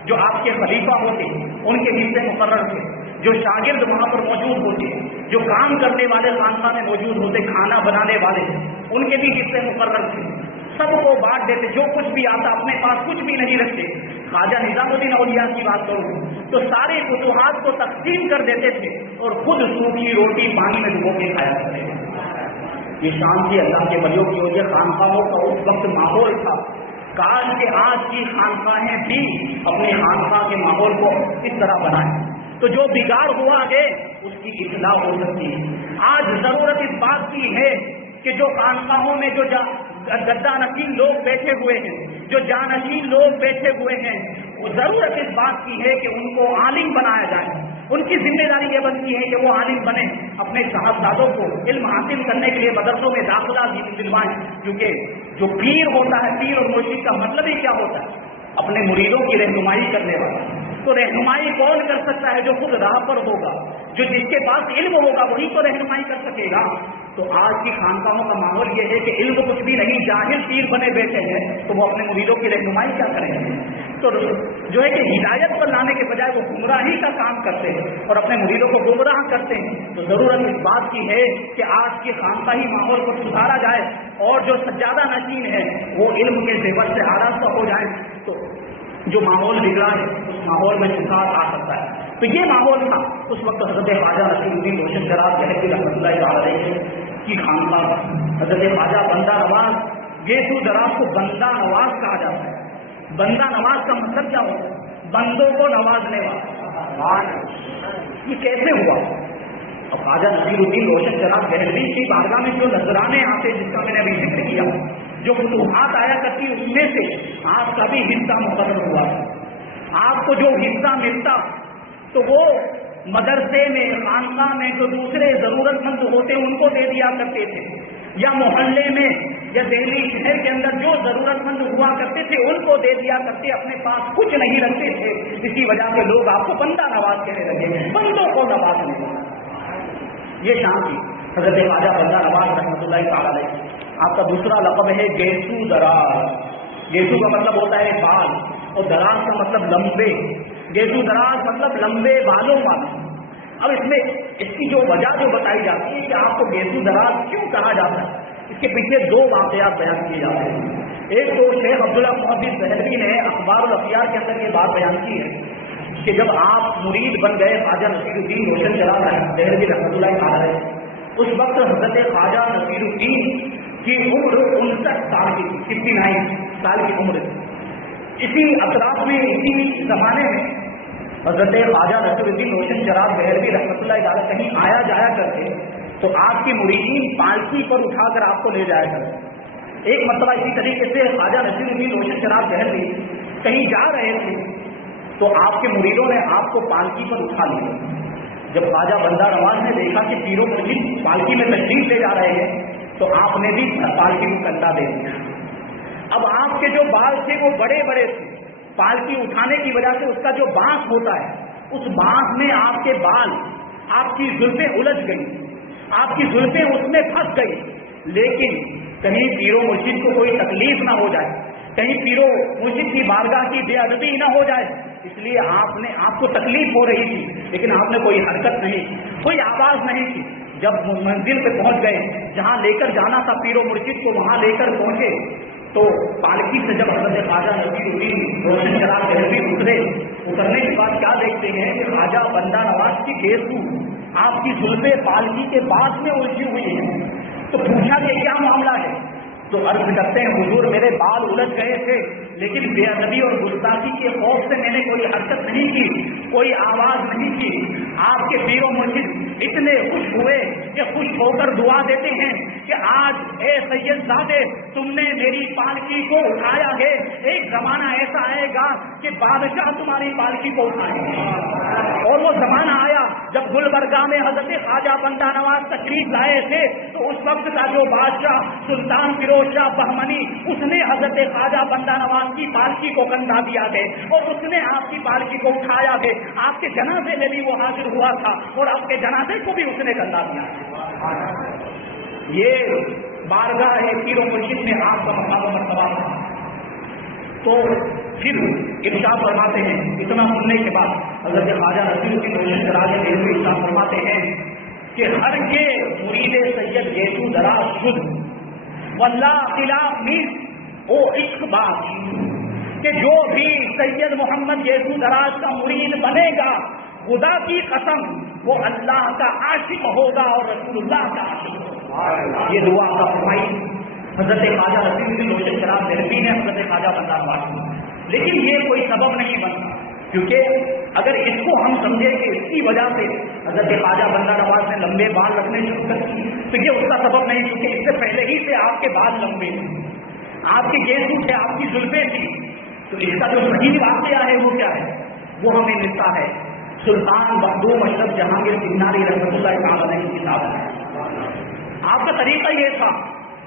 جو آپ کے خلیفہ ہوتے ان کے حصے مقرر تھے. جو شاگرد وہاں پر موجود ہوتے, جو کام کرنے والے خانقاہ میں موجود ہوتے, کھانا بنانے والے, ان کے بھی حصے مقرر تھے. سب کو بانٹ دیتے, جو کچھ بھی آتا اپنے پاس کچھ بھی نہیں رکھتے. خواجہ نظام الدین اولیاء کی بات کروں تو سارے فتوحات کو تقسیم کر دیتے تھے اور خود سوکھی روٹی پانی میں ڈبو کے کھایا کرتے تھے. یہ شان کی اللہ کے ولیوں کی وجہ خانقاہوں کا اس وقت ماحول تھا. کاش کہ آج کی خانقاہیں بھی اپنے خانقاہ کے ماحول کو اس طرح بنائیں تو جو بگاڑ ہوا ہے اس کی اصلاح ہو سکتی ہے. آج ضرورت اس بات کی ہے کہ جو خانقاہوں میں جو گدا نشین لوگ بیٹھے ہوئے ہیں, جو جانشین لوگ بیٹھے ہوئے ہیں, وہ ضرورت اس بات کی ہے کہ ان کو عالم بنایا جائے. ان کی ذمہ داری یہ بنتی ہے کہ وہ عالم بنے, اپنے صاحبزادوں کو علم حاصل کرنے کے لیے مدرسوں میں داخلہ دلوائیں. کیونکہ جو پیر ہوتا ہے, پیر اور مرشد کا مطلب ہی کیا ہوتا ہے؟ اپنے مریدوں کی رہنمائی کرنے والا. تو رہنمائی کون کر سکتا ہے؟ جو خود راہ پر ہوگا, جو جس کے پاس علم ہوگا وہی تو رہنمائی کر سکے گا. تو آج کی خانقاہوں کا ماحول یہ ہے کہ علم کچھ بھی نہیں, جاہل پیر بنے بیٹھے ہیں, تو وہ اپنے مریدوں کی رہنمائی کیا کریں گے؟ تو جو ہے کہ ہدایت پر لانے کے بجائے وہ گمراہی کا کام کرتے ہیں اور اپنے مریدوں کو گمراہ کرتے ہیں. تو ضرورت اس بات کی ہے کہ آج کے خانقاہی ماحول کو سدھارا جائے اور جو سجادہ نشین ہے وہ علم کے زیور سے آراستہ ہو جائے. تو جو ماحول بگڑا ہے اس ماحول میں سکھار آ سکتا ہے. تو یہ ماحول تھا اس وقت حضرت خواجہ نصیر الدین روشن شراب دہلوی رحمۃ اللہ علیہ کی خانقاہ. حضرت خواجہ بندہ نواز, گیسو دراز کو بندہ نواز کہا جاتا ہے. بندہ نواز کا مطلب کیا ہوتا ہے؟ بندوں کو نوازنے والا. یہ کیسے ہوا؟ اور خواجہ نصیر الدین روشن شراب دہلوی کی بارگاہ میں جو نذرانے آتے جس کا میں نے ابھی ذکر کیا, جو فتوحات آیا کرتی اس میں سے آپ کا بھی حصہ مقرر ہوا. آپ کو جو حصہ ملتا تو وہ مدرسے میں, خانقاہ میں جو دوسرے ضرورت مند ہوتے ان کو دے دیا کرتے تھے, یا محلے میں یا دہلی شہر کے اندر جو ضرورت مند ہوا کرتے تھے ان کو دے دیا کرتے, اپنے پاس کچھ نہیں رکھتے تھے. اسی وجہ سے لوگ آپ کو بندہ نواز کہنے لگے, بندوں کو نوازنے والا. یہ شان تھی حضرت خواجہ بندہ نواز رحمۃ اللہ تعالی علیہ. آپ کا دوسرا لقب ہے گیسو دراز. گیسو کا مطلب ہوتا ہے بال اور دراز کا مطلب لمبے. گیسو دراز مطلب لمبے بالوں والا. اب اس میں اس کی جو وجہ جو بتائی جاتی ہے کہ آپ کو گیسو دراز کیوں کہا جاتا ہے, اس کے پیچھے دو واقعات بیان کیے جاتے ہیں. ایک تو شیخ عبداللہ محدث دہلوی نے اخبار الاخیار کے اندر یہ بات بیان کی ہے کہ جب آپ مرید بن گئے خواجہ نصیر الدین روشن شراب دہلوی رحمۃ اللہ تعالی علیہ, اس وقت حضرت خواجہ نصیر الدین کی عمر 59 سال کی تھی, 59 سال کی عمر تھی. اسی اطراف میں, اسی زمانے میں حضرت خواجہ نصیر الدین روشن شراب دہلوی رحمۃ اللہ تعالی کہیں آیا جایا کرتے تو آپ کی مریدین پالکی پر اٹھا کر آپ کو لے جایا کرتے. ایک مرتبہ اسی طریقے سے خواجہ نصیر الدین روشن شراب دہلوی کہیں جا رہے تھے تو آپ کے مریدوں نے آپ کو پالکی پر اٹھا لیا. جب خواجہ بندہ نواز نے دیکھا کہ پیروں مرید پالکی میں تشریف لے جا رہے ہیں تو آپ نے بھی پالکی کو کندا دے دیا. اب آپ کے جو بال تھے وہ بڑے بڑے تھے, پالکی اٹھانے کی وجہ سے اس کا جو بانس ہوتا ہے اس بانس میں آپ کے بال, آپ کی زلفیں الجھ گئی, آپ کی زلفیں اس میں پھنس گئی. لیکن کہیں پیرو مرشد کو کوئی تکلیف نہ ہو جائے، کہیں پیرو مرشد کی بارگاہ کی بے ادبی نہ ہو جائے، اس لیے آپ کو تکلیف ہو رہی تھی، لیکن آپ نے کوئی حرکت نہیں، کوئی آواز نہیں کی۔ جب منزل پہ پہنچ گئے، جہاں لے کر جانا تھا پیرو مرشد کو، وہاں لے کر پہنچے، تو پالکی سے جب حضرت خواجہ نصیرالدین روشن چراغ دہلوی اترنے کے بعد کیا دیکھتے ہیں کہ خواجہ بندہ نواز کی گیسو آپ کی زلفیں پالکی کے بعد میں الجھی ہوئی ہیں۔ تو پوچھا کہ کیا معاملہ ہے؟ تو عرض کرتے ہیں حضور میرے بال الجھ گئے تھے، لیکن بے ادبی اور گستاخی کے خوف سے میں نے کوئی حرکت نہیں کی، کوئی آواز نہیں کی۔ آپ کے پیر و مرشد اتنے خوش ہوئے کہ خوش ہو کر دعا دیتے ہیں کہ آج اے سید زادے تم نے میری پالکی کو اٹھایا ہے، ایک زمانہ ایسا آئے گا کہ بادشاہ تمہاری پالکی کو اٹھائیں گے۔ اور وہ زمانہ آیا جب گلبرگہ میں حضرت خواجہ بندہ نواز تشریف لائے تھے، تو اس وقت کا جو بادشاہ سلطان فیروز شاہ بہمنی، اس نے حضرت خواجہ بندہ نواز کی پالکی کو کندھا دیا ہے اور اس نے آپ کی پالکی کو اٹھایا ہے۔ آپ کے جنازے میں بھی وہ حاضر ہوا تھا اور آپ کے جنازے کو بھی اس نے کندھا دیا۔ یہ بارگاہ پیر و مرشد میں آپ کا مقام و مرتبہ تھا۔ تو پھر ارشاد فرماتے ہیں، اتنا سننے کے بعد حضرت خواجہ نصیرالدین روشن چراغ دہلوی ارشاد فرماتے ہیں کہ ہر کے مرید سید گیسو دراز شد واللہ خلاف نیز او عشق باز، کہ جو بھی سید محمد گیسو دراز کا مرید بنے گا، خدا کی قسم وہ اللہ کا عاشق ہوگا اور رسول اللہ کا عاشق ہوگا۔ یہ دعا کا فرمائی حضرت خواجہ نصیرالدین روشن چراغ دہلوی نے حضرت خواجہ بندہ نواز، لیکن یہ کوئی سبب نہیں بنتا، کیونکہ اگر اس کو ہم سمجھے کہ اس کی وجہ سے حضرت خواجہ بندہ نواز نے لمبے بال رکھنے شروع کر دیے، تو یہ اس کا سبب نہیں، کیونکہ اس سے پہلے ہی سے آپ کے بال لمبے تھے، آپ کے گیسو تھے، آپ کی زلفیں تھی۔ تو اس کا جو صحیح واقعہ ہے وہ کیا ہے؟ وہ ہمیں ملتا ہے سلطان مخدوم اشرف جہانگیر سنگھانی رحمۃ اللہ تعالی علیہ کی کتاب ہے۔ آپ کا طریقہ یہ تھا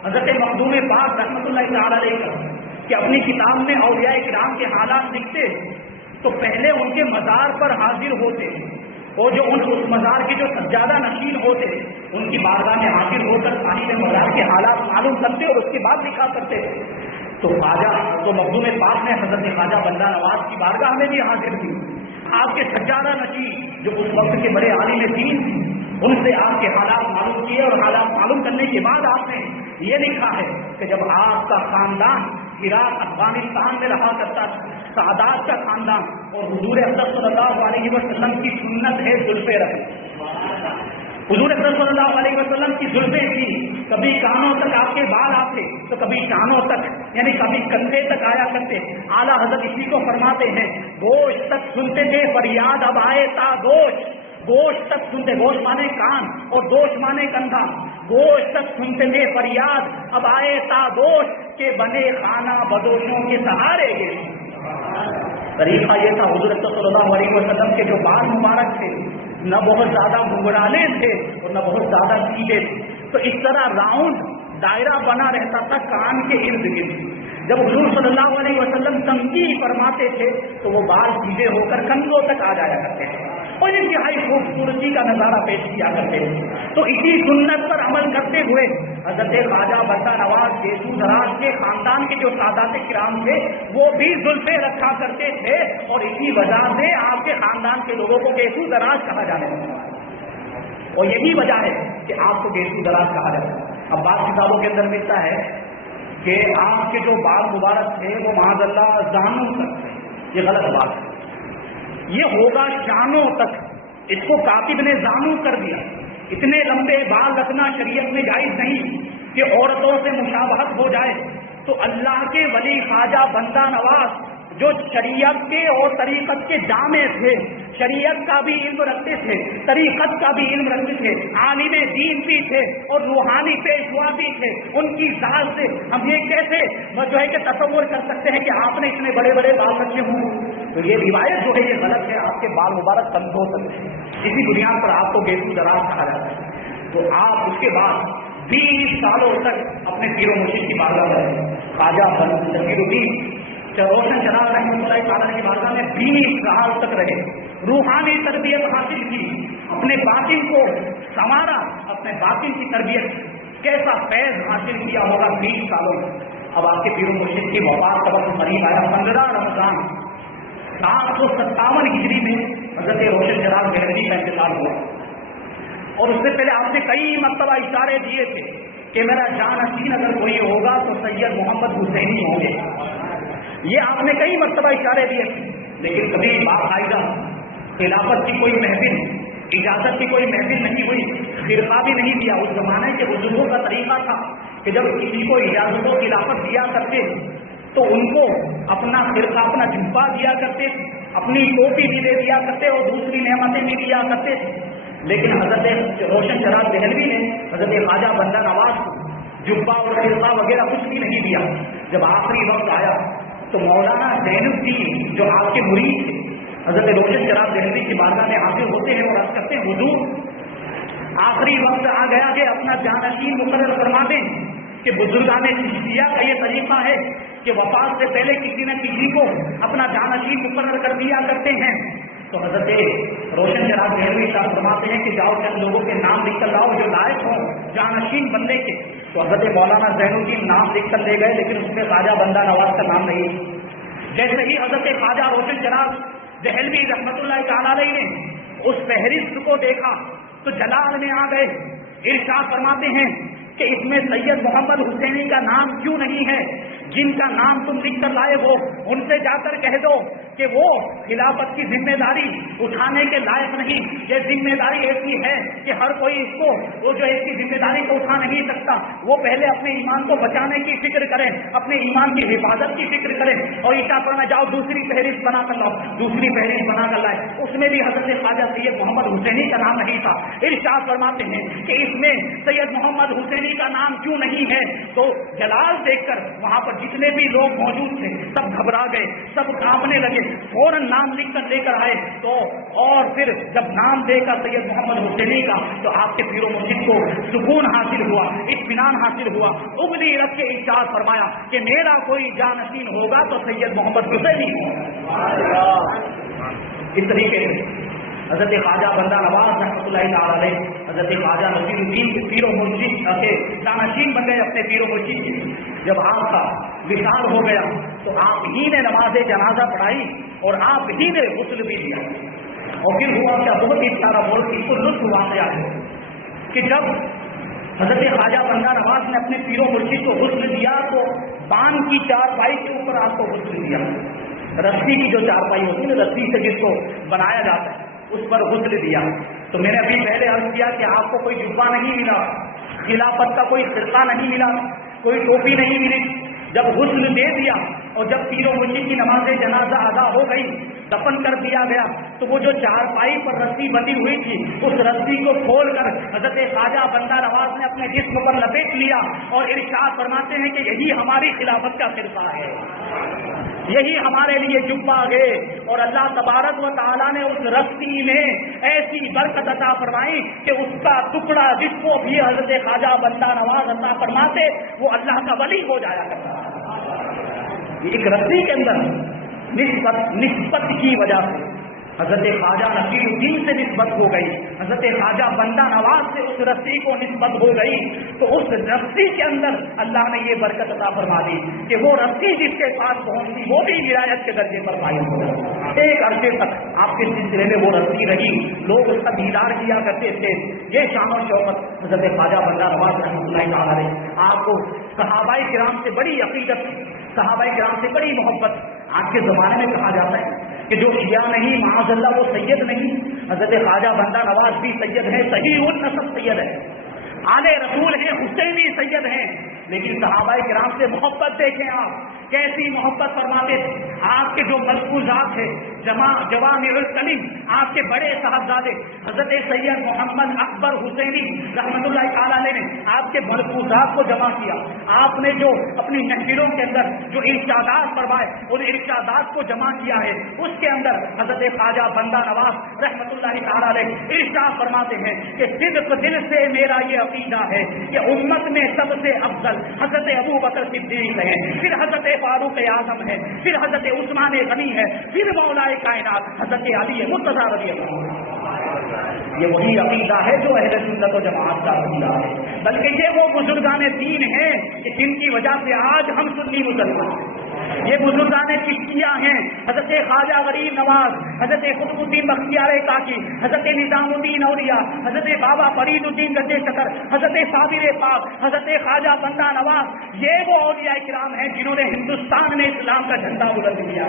حضرت مخدوم پاک رحمۃ اللہ تعالی علیہ کا کہ اپنی کتاب میں اولیاء کرام کے حالات لکھتے تو پہلے ان کے مزار پر حاضر ہوتے، اور جو اس مزار کے جو سجادہ نشین ہوتے ان کی بارگاہ میں حاضر ہو کر صاحب مزار کے حالات معلوم کرتے اور اس کے بعد لکھا کرتے۔ تو مخدوم پاک نے حضرت خواجہ بندہ نواز کی بارگاہ میں بھی حاضر تھی، آپ کے سجادہ نشین جو اس وقت کے بڑے عالم دین تھے، ان سے آپ کے حالات معلوم کیے، اور حالات معلوم کرنے کے بعد آپ نے یہ لکھا ہے کہ جب آپ کا خاندان عراق افغانستان میں رہا کرتا تھا، سعادات کا خاندان، اور حضور اکرم صلی اللہ علیہ وسلم کی سنت ہے زلفیں رکھنا، حضور اکرم صلی اللہ علیہ وسلم کی زلفیں تھی، کبھی کانوں تک آپ کے بال آتے تو کبھی شانوں تک، یعنی کبھی کندھے تک آیا کرتے۔ اعلیٰ حضرت اسی کو فرماتے ہیں گوشت تک سنتے تھے فریاد اب آئے تا گوشت، گوشت تک سنتے، گوشت مانے کان اور دوش مانے کندھا، گوشت تک سنتے تھے فریاد اب آئے تا گوشت کے بنے خانہ بدوشوں کے سہارے گئے۔ طریقہ یہ تھا حضور صلی اللہ علیہ وسلم کے جو بال مبارک تھے نہ بہت زیادہ گھنگھرالے تھے اور نہ بہت زیادہ سیدھے تھے، تو اس طرح راؤنڈ دائرہ بنا رہتا تھا کان کے ارد گرد۔ جب حضور صلی اللہ علیہ وسلم تنقید فرماتے تھے تو وہ بال سیدھے ہو کر کندھوں تک آ جایا کرتے تھے اور انتہائی خوبصورتی کا نظارہ پیش کیا کرتے تھے۔ تو اسی سنت پر عمل کرتے ہوئے حضرت خواجہ بندہ نواز گیسو دراز کے خاندان کے جو سادات کرام تھے وہ بھی زلفیں رکھا کرتے تھے، اور اسی وجہ سے آپ کے خاندان کے لوگوں کو گیسو دراز کہا جانے لگا، اور یہی وجہ ہے کہ آپ کو گیسو دراز کہا جاتا ہے۔ اب بعض کتابوں کے اندر ملتا ہے کہ آپ کے جو بال مبارک تھے وہ معاذ اللہ زانوں تک، یہ غلط بات ہے، یہ ہوگا شانوں تک، اس کو کاتب نے زانو کر دیا۔ اتنے لمبے بال رکھنا شریعت میں جائز نہیں کہ عورتوں سے مشابہت ہو جائے۔ تو اللہ کے ولی خواجہ بندہ نواز جو شریعت کے اور طریقت کے جامع تھے، شریعت کا بھی علم رکھتے تھے، طریقت کا بھی علم رکھتے تھے، عالم دین بھی تھے اور روحانی پیشوا بھی تھے، ان کی ذات سے ہم یہ کیسے جو ہے کہ تصور کر سکتے ہیں کہ آپ نے اتنے بڑے بڑے بال رکھے ہوں؟ تو یہ روایت جو ہے یہ غلط ہے، آپ کے بال مبارک کندھوں تک ہے، اسی بنیاد پر آپ کو گیسو دراز کہا جاتا ہے۔ تو آپ اس کے بعد 20 سالوں تک اپنے پیر و مرشد کی بارگاہ میں خواجہ نصیرالدین روشن چراغ رحمۃ اللہ تعالیٰ کی بارگاہ میں 20 سال تک رہے، روحانی تربیت حاصل کی، اپنے باطن کو سنوارا، اپنے باطن کی تربیت، کیسا فیض حاصل کیا ہوگا 20 سالوں میں. اب آپ کے پیر و مرشد کی وفات کا وقت قریب آیا. 15 رمضان 757 ہجری میں حضرت روشن چراغ دہلوی کا انتقال ہوا. اور اس سے پہلے آپ نے کئی مرتبہ اشارے دیے تھے کہ میرا جانشین اگر کوئی ہوگا تو سید محمد حسینی ہوں گے. یہ آپ نے کئی مرتبہ اشارے دیے تھے، لیکن کبھی باقاعدہ خلافت کی کوئی محفل، اجازت کی کوئی محفل نہیں ہوئی، فرقہ بھی نہیں دیا. اس زمانے کے بزرگوں کا طریقہ تھا کہ جب کسی کو اجازت و خلافت دیا کرتے تو ان کو اپنا فرقہ، اپنا جبہ دیا کرتے، اپنی ٹوپی بھی دے دیا کرتے اور دوسری نعمتیں بھی دیا کرتے. لیکن حضرت روشن چراغ دہلوی نے حضرت خواجہ بندہ نواز کو جبہ اور فرقہ وغیرہ کچھ بھی نہیں دیا. جب آخری وقت آیا تو مولانا زین الدین جو آپ کے مرید تھے حضرت روشن چراغ دہلوی کی بارگاہ میں حاضر ہوتے ہیں اور عرض کرتے ہیں حضور آخری وقت آ گیا کہ اپنا جانشین مقرر فرما دیں کہ بزرگان چشتیہ کا یہ طریقہ ہے کہ وفات سے پہلے کسی نہ کسی کو اپنا جانشین مقرر کر دیا کرتے ہیں. تو حضرت روشن چراغ دہلوی صاحب فرماتے ہیں کہ جاؤ چند لوگوں کے نام لکھ کر لاؤ جو لائق ہوں جانشین بننے کے. تو حضرت مولانا زین الدین نام لکھ کر لے گئے، لیکن اس میں خواجہ بندہ نواز کا نام نہیں. جیسے ہی حضرت خواجہ روشن چراغ دہلوی رحمت اللہ تعالی علیہ نے اس فہرست کو دیکھا تو جلال میں آ گئے. ارشاد فرماتے ہیں کہ اس میں سید محمد حسینی کا نام کیوں نہیں ہے؟ جن کا نام تم لکھ کر لائے ہو ان سے جا کر کہہ دو کہ وہ خلافت کی ذمہ داری اٹھانے کے لائق نہیں. یہ ذمہ داری ایسی ہے کہ ہر کوئی اس کو وہ جو اس کی ذمہ داری کو اٹھا نہیں سکتا. وہ پہلے اپنے ایمان کو بچانے کی فکر کریں، اپنے ایمان کی حفاظت کی فکر کریں. اور عشاء پر میں جاؤ دوسری فہرست بنا کر لاؤ، دوسری فہرست بنا کر لائے. اس میں بھی حضرت خواجہ سید محمد حسینی کا نام نہیں تھا. ارشاد فرماتے ہیں کہ اس میں سید محمد حسینی کا نام کیوں نہیں ہے؟ تو جلال دیکھ کر وہاں پر جتنے بھی لوگ موجود تھے سب گھبرا گئے، سب کانپنے لگے، فوراً نام لکھ کر لے کر آئے. تو اور پھر جب نام دے کر سید محمد حسینی کا تو آپ کے پیر و مرشد کو سکون حاصل ہوا، اطمینان حاصل ہوا. اگلی رکھ کے ارشاد فرمایا کہ میرا کوئی جانشین ہوگا تو سید محمد حسینی ہوگا. اس طریقے سے حضرت خواجہ بندہ نواز رحمۃ اللہ تعالی علیہ حضرت خواجہ نصیر الدین کے پیر و مرشد کے جانشین بن گئے اپنے پیر و مرشد کے. جب آپ کا وصال ہو گیا تو آپ ہی نے نماز جنازہ پڑھائی اور آپ ہی نے غسل بھی دیا. اور پھر ہوا کیا بہت ہی پیارا بہت ہی لطف واقعہ ہے کہ جب حضرت خواجہ بندہ نواز نے اپنے پیر و مرشد کو غسل دیا تو پان کی چارپائی کے اوپر آپ کو غسل دیا. رسی کی جو چارپائی ہوتی ہے نا، رسی سے جس کو بنایا جاتا ہے اس پر غسل دیا. تو میں نے ابھی پہلے عرض کیا کہ آپ کو کوئی جبہ نہیں ملا، خلافت کا کوئی فرقہ نہیں ملا، کوئی ٹوپی نہیں ملی. جب غسل دے دیا اور جب پیر و مرشد کی نماز جنازہ ادا ہو گئی، دفن کر دیا گیا، تو وہ جو چارپائی پر رسی بندھی ہوئی تھی اس رسی کو کھول کر حضرت خواجہ بندہ نواز نے اپنے جسم پر لپیٹ لیا اور ارشاد فرماتے ہیں کہ یہی ہماری خلافت کا فرقہ ہے، یہی ہمارے لیے جبہ ہے. اور اللہ تبارک و تعالیٰ نے اس رسی میں ایسی برکت عطا فرمائی کہ اس کا ٹکڑا جس کو بھی حضرت خواجہ بندہ نواز عطا فرماتے وہ اللہ کا ولی ہو جایا کرتا. ایک رسی کے اندر نسبت کی وجہ سے حضرت خواجہ نصیر الدین سے نسبت ہو گئی، حضرت خواجہ بندہ نواز سے اس رسی کو نسبت ہو گئی. تو اس رسی کے اندر اللہ نے یہ برکت عطا فرما دی کہ وہ رسی جس کے پاس پہنچی وہ بھی ولایت کے درجے پر فائز ہو گئی. ایک عرصے تک آپ کے سلسلے میں وہ رسی رہی، لوگ اس کا دیدار کیا کرتے تھے. یہ شان و شوکت حضرت خواجہ بندہ نواز رحمۃ اللہ تعالی علیہ. آپ کو صحابہ کرام سے بڑی عقیدت، صحابہ کرام سے بڑی محبت. آج کے زمانے میں کہا جاتا ہے کہ جو شیعہ نہیں معاذ اللہ وہ سید نہیں. حضرت خواجہ بندہ نواز بھی سید ہے، صحیح النسب سید ہے، آل رسول ہیں، حسینی سید ہیں. لیکن صحابہ کرام سے محبت دیکھیں آپ کیسی محبت فرماتے تھے. آپ کے جو ملفوظات ہیں جوامع الکلم، آپ کے بڑے صاحبزادے حضرت سید محمد اکبر حسینی رحمۃ اللہ تعالی علیہ نے آپ کے ملفوظات کو جمع کیا. آپ نے جو اپنی محفلوں کے اندر جو ارشادات فرمائے ان ارشادات کو جمع کیا ہے. اس کے اندر حضرت خواجہ بندہ نواز رحمۃ اللہ تعالی علیہ ارشاد فرماتے ہیں کہ صدق دل سے میرا یہ عقیدہ ہے کہ امت میں سب سے افضل حضرت ابو بکر صدیق ہے، پھر حضرت فاروق اعظم ہے، پھر حضرت عثمان غنی ہے، پھر مولا کائنات حضرت علی مرتضیٰ رضی اللہ عنہ. یہ وہی عقیدہ ہے جو اہل سنت و جماعت کا عقیدہ ہے. بلکہ یہ وہ بزرگان دین ہیں کہ جن کی وجہ سے آج ہم سنی مسلمان ہیں۔ یہ بزرگان چشتیہ ہیں، حضرت خواجہ غریب نواز، حضرت قطب الدین بختیار کاکی، حضرت نظام الدین اولیاء، حضرت بابا فرید الدین گدے شکر، حضرت صابر پاک، حضرت خواجہ بندہ نواز، یہ وہ اولیاء کرام ہیں جنہوں نے ہندوستان میں اسلام کا جھنڈا بلند کیا۔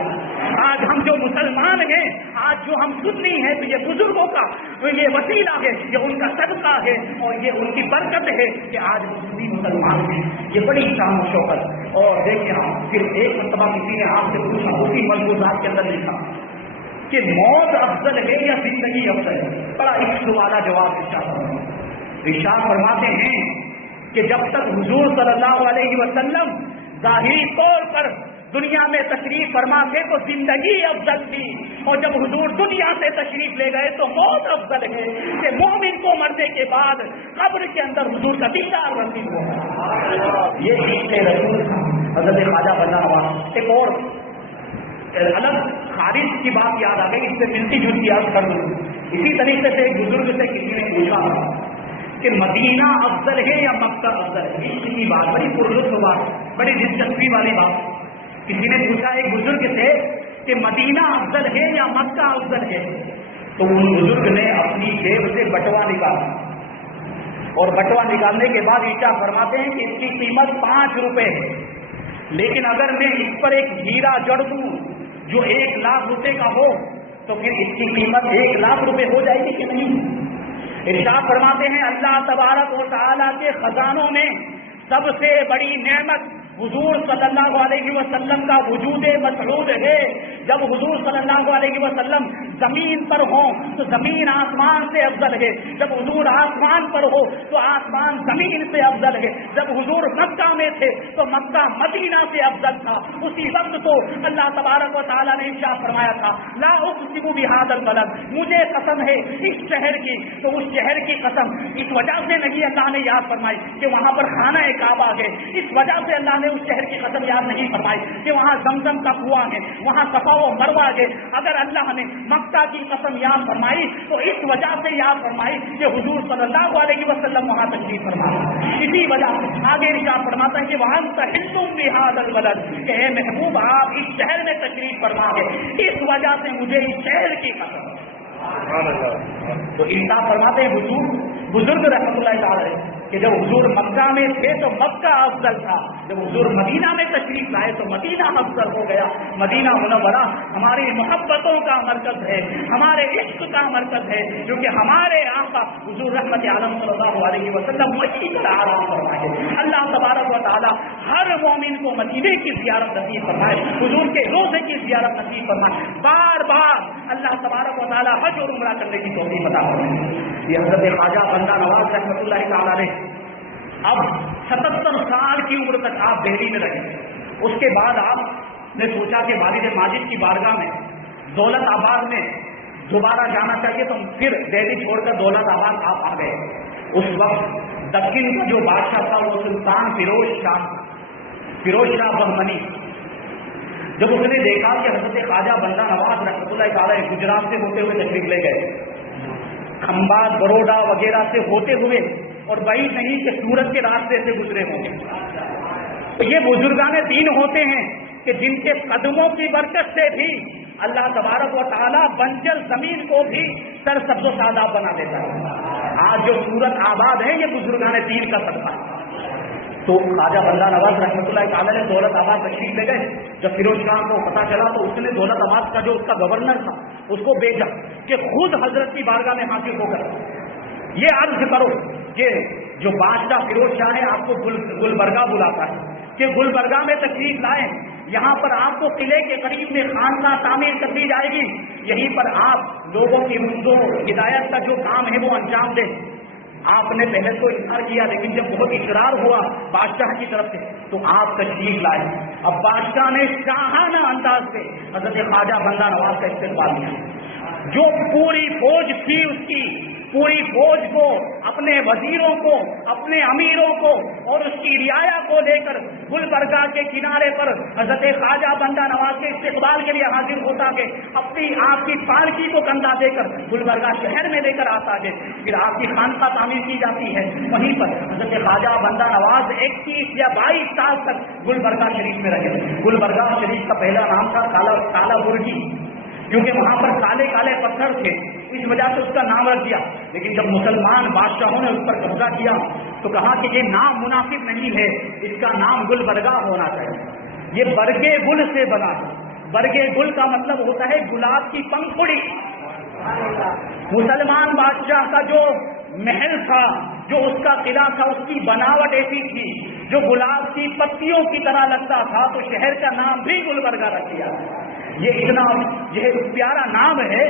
آج ہم جو مسلمان ہیں، آج جو ہم سنی ہیں، تو یہ بزرگوں کا یہ وسیلہ ہے، یہ ان کا صدقہ ہے اور یہ ان کی برکت ہے کہ آج سنی مسلمان ہیں۔ یہ بڑی شان و شوکت۔ اور دیکھیں آپ، پھر ایک مرتبہ کسی نے آپ سے پوچھا، اسی ملفوظات کے اندر لکھا کہ موت افضل ہے یا زندگی افضل ہے؟ بڑا عشق والا جواب ارشاد فرماتے ہیں کہ جب تک حضور صلی اللہ علیہ وسلم ظاہری طور پر دنیا میں تشریف فرما تھے تو زندگی افضل تھی، اور جب حضور دنیا سے تشریف لے گئے تو موت افضل ہے کہ مومن کو مرنے کے بعد قبر کے اندر حضور کا دیدار نصیب ہوا۔ یہ عشق رسول تھا حضرت خواجہ بندہ نواز۔ ایک اور الگ خارج کی بات یاد آ گئی، اس سے ملتی جلتی عرض کر دوں۔ اسی طریقے سے ایک بزرگ سے کسی نے پوچھا کہ مدینہ افضل ہے یا مکہ افضل ہے؟ عشق کی بات، بڑی پرلطف بات، بڑی دلچسپی والی بات۔ کسی نے پوچھا ایک بزرگ سے کہ مدینہ افضل ہے یا مکہ افضل ہے؟ تو ان بزرگ نے اپنی جیب سے بٹوا نکالا، اور بٹوا نکالنے کے بعد ارشاد فرماتے ہیں کہ اس کی قیمت 5 روپے ہے، لیکن اگر میں اس پر ایک ہیرا جڑ دوں جو 1 لاکھ روپے کا ہو تو پھر اس کی قیمت 1 لاکھ روپے ہو جائے گی کہ نہیں؟ ارشاد فرماتے ہیں اللہ تبارک و تعالیٰ کے خزانوں میں سب سے بڑی نعمت حضور صلی اللہ علیہ وسلم کا وجود مسعود ہے۔ جب حضور صلی اللہ علیہ وسلم زمین پر ہوں تو زمین آسمان سے افضل ہے، جب حضور آسمان پر ہو تو آسمان زمین سے افضل ہے، جب حضور مکہ میں تھے تو مکہ مدینہ سے افضل تھا۔ اسی وقت تو اللہ تبارک و تعالیٰ نے ارشاد فرمایا تھا لا اقسم بہذا البلد، مجھے قسم ہے اس شہر کی، تو اس شہر کی قسم اس وجہ سے نہیں اللہ نے یاد فرمائی کہ وہاں پر خانہ کعبہ ہے، اس وجہ سے اللہ نے اس شہر کی قسم یاد نہیں فرمائی کہ وہاں زمزم کا کنواں ہے، وہاں صفا و مروہ ہے۔ اگر اللہ نے مکہ کی قسم یاد فرمائی تو اس وجہ سے یاد فرمائی کہ حضور صلی اللہ علیہ وسلم وہاں تشریف فرمایا۔ اسی وجہ سے آگے ارشاد فرماتا ہے کہ وہاں تحلم بہذا البلد، کہ اے محبوب آپ اس شہر میں تشریف فرما ہے، اس وجہ سے مجھے اس شہر کی قسم۔ تو ارشاد فرماتے ہیں حضور بزرگ رحمۃ اللہ تعالی کہ جب حضور مکہ میں تھے تو مکہ افضل تھا، جب حضور مدینہ میں تشریف لائے تو مدینہ افضل ہو گیا۔ مدینہ منورہ ہماری محبتوں کا مرکز ہے، ہمارے عشق کا مرکز ہے، کیونکہ ہمارے آقا حضور رحمت عالم صلی اللہ علیہ وسلم وہی پر آرام فرمائے۔ اللہ تبارک و تعالی ہر مومن کو مدینے کی زیارت نصیب فرمائے، حضور کے روزے کی زیارت نصیب فرمائے، بار بار اللہ تبارک و تعالی حج اور عمرہ کرنے کی توفیق عطا فرمائے۔ یہ حضرت خواجہ بندہ نواز رحمۃ اللہ تعالی نے اب 77 سال کی عمر تک آپ دہلی میں رہے، اس کے بعد آپ نے سوچا کہ والد ماجد کی بارگاہ میں دولت آباد میں دوبارہ جانا چاہیے، تو پھر دہلی چھوڑ کر دولت آباد آپ آ گئے۔ اس وقت دکن کا جو بادشاہ تھا وہ سلطان فیروز شاہ بہمنی، جب اس نے دیکھا کہ حضرت خواجہ بندہ نواز رحمۃ اللہ تعالی گجرات سے ہوتے ہوئے تشریف لے گئے، کھمبات بروڈا وغیرہ سے ہوتے ہوئے، اور وہی نہیں کہ سورت کے راستے سے گزرے ہوں گے، تو یہ بزرگان دین ہوتے ہیں کہ جن کے قدموں کی برکت سے بھی اللہ تبارک و تعالیٰ بنجر زمین کو بھی سرسبز و شاداب بنا دیتا ہے۔ آج جو سورت آباد ہے یہ بزرگان دین کا صدقہ ہے۔ تو خواجہ بندہ نواز رحمۃ اللہ تعالی نے دولت آباد تشریف لے گئے۔ جب فیروز شاہ کو پتا چلا تو اس نے دولت آباد کا جو اس کا گورنر تھا اس کو بھیجا کہ خود حضرت کی بارگاہ میں حاضر ہو کر یہ عرض کرو کہ جو بادشاہ فیروز شاہ ہے آپ کو گلبرگہ بلاتا ہے کہ گلبرگہ میں تشریف لائیں، یہاں پر آپ کو قلعے کے قریب میں خانقاہ تعمیر کر دی جائے گی، یہیں پر آپ لوگوں کی منظور ہدایت کا جو کام ہے وہ انجام دیں۔ آپ نے پہلے تو انکار کیا، لیکن جب بہت اصرار ہوا بادشاہ کی طرف سے تو آپ تشریف لائے۔ اب بادشاہ نے شاہانہ انداز سے حضرت خواجہ بندہ نواز کا استقبال کیا، جو پوری فوج تھی اس کی پوری فوج کو، اپنے وزیروں کو، اپنے امیروں کو اور اس کی رعایا کو لے کر گلبرگہ کے کنارے پر حضرت خواجہ بندہ نواز کے استقبال کے لیے حاضر ہوتا ہے، اپنی آپ کی پالکی کو کندھا دے کر گلبرگہ شہر میں لے کر آتا ہے، پھر آپ کی خانقاہ تعمیر کی جاتی ہے، وہیں پر حضرت خواجہ بندہ نواز 21 یا 22 سال تک گلبرگہ شریف میں رہے۔ گلبرگہ شریف کا پہلا نام تھا کالا برجی، کیونکہ وہاں پر کالے کالے پتھر تھے، اس وجہ سے اس کا نام رکھ دیا۔ لیکن جب مسلمان بادشاہوں نے اس پر قبضہ کیا تو کہا کہ یہ نام مناسب نہیں ہے، اس کا نام گلبرگہ ہونا چاہیے۔ یہ برگے گل سے بنا ہے، برگے گل کا مطلب ہوتا ہے گلاب کی پنکھڑی۔ مسلمان بادشاہ کا جو محل تھا، جو اس کا قلعہ تھا، اس کی بناوٹ ایسی تھی جو گلاب کی پتیوں کی طرح لگتا تھا، تو شہر کا نام بھی گلبرگہ رکھ دیا۔ یہ اتنا یہ پیارا نام ہے،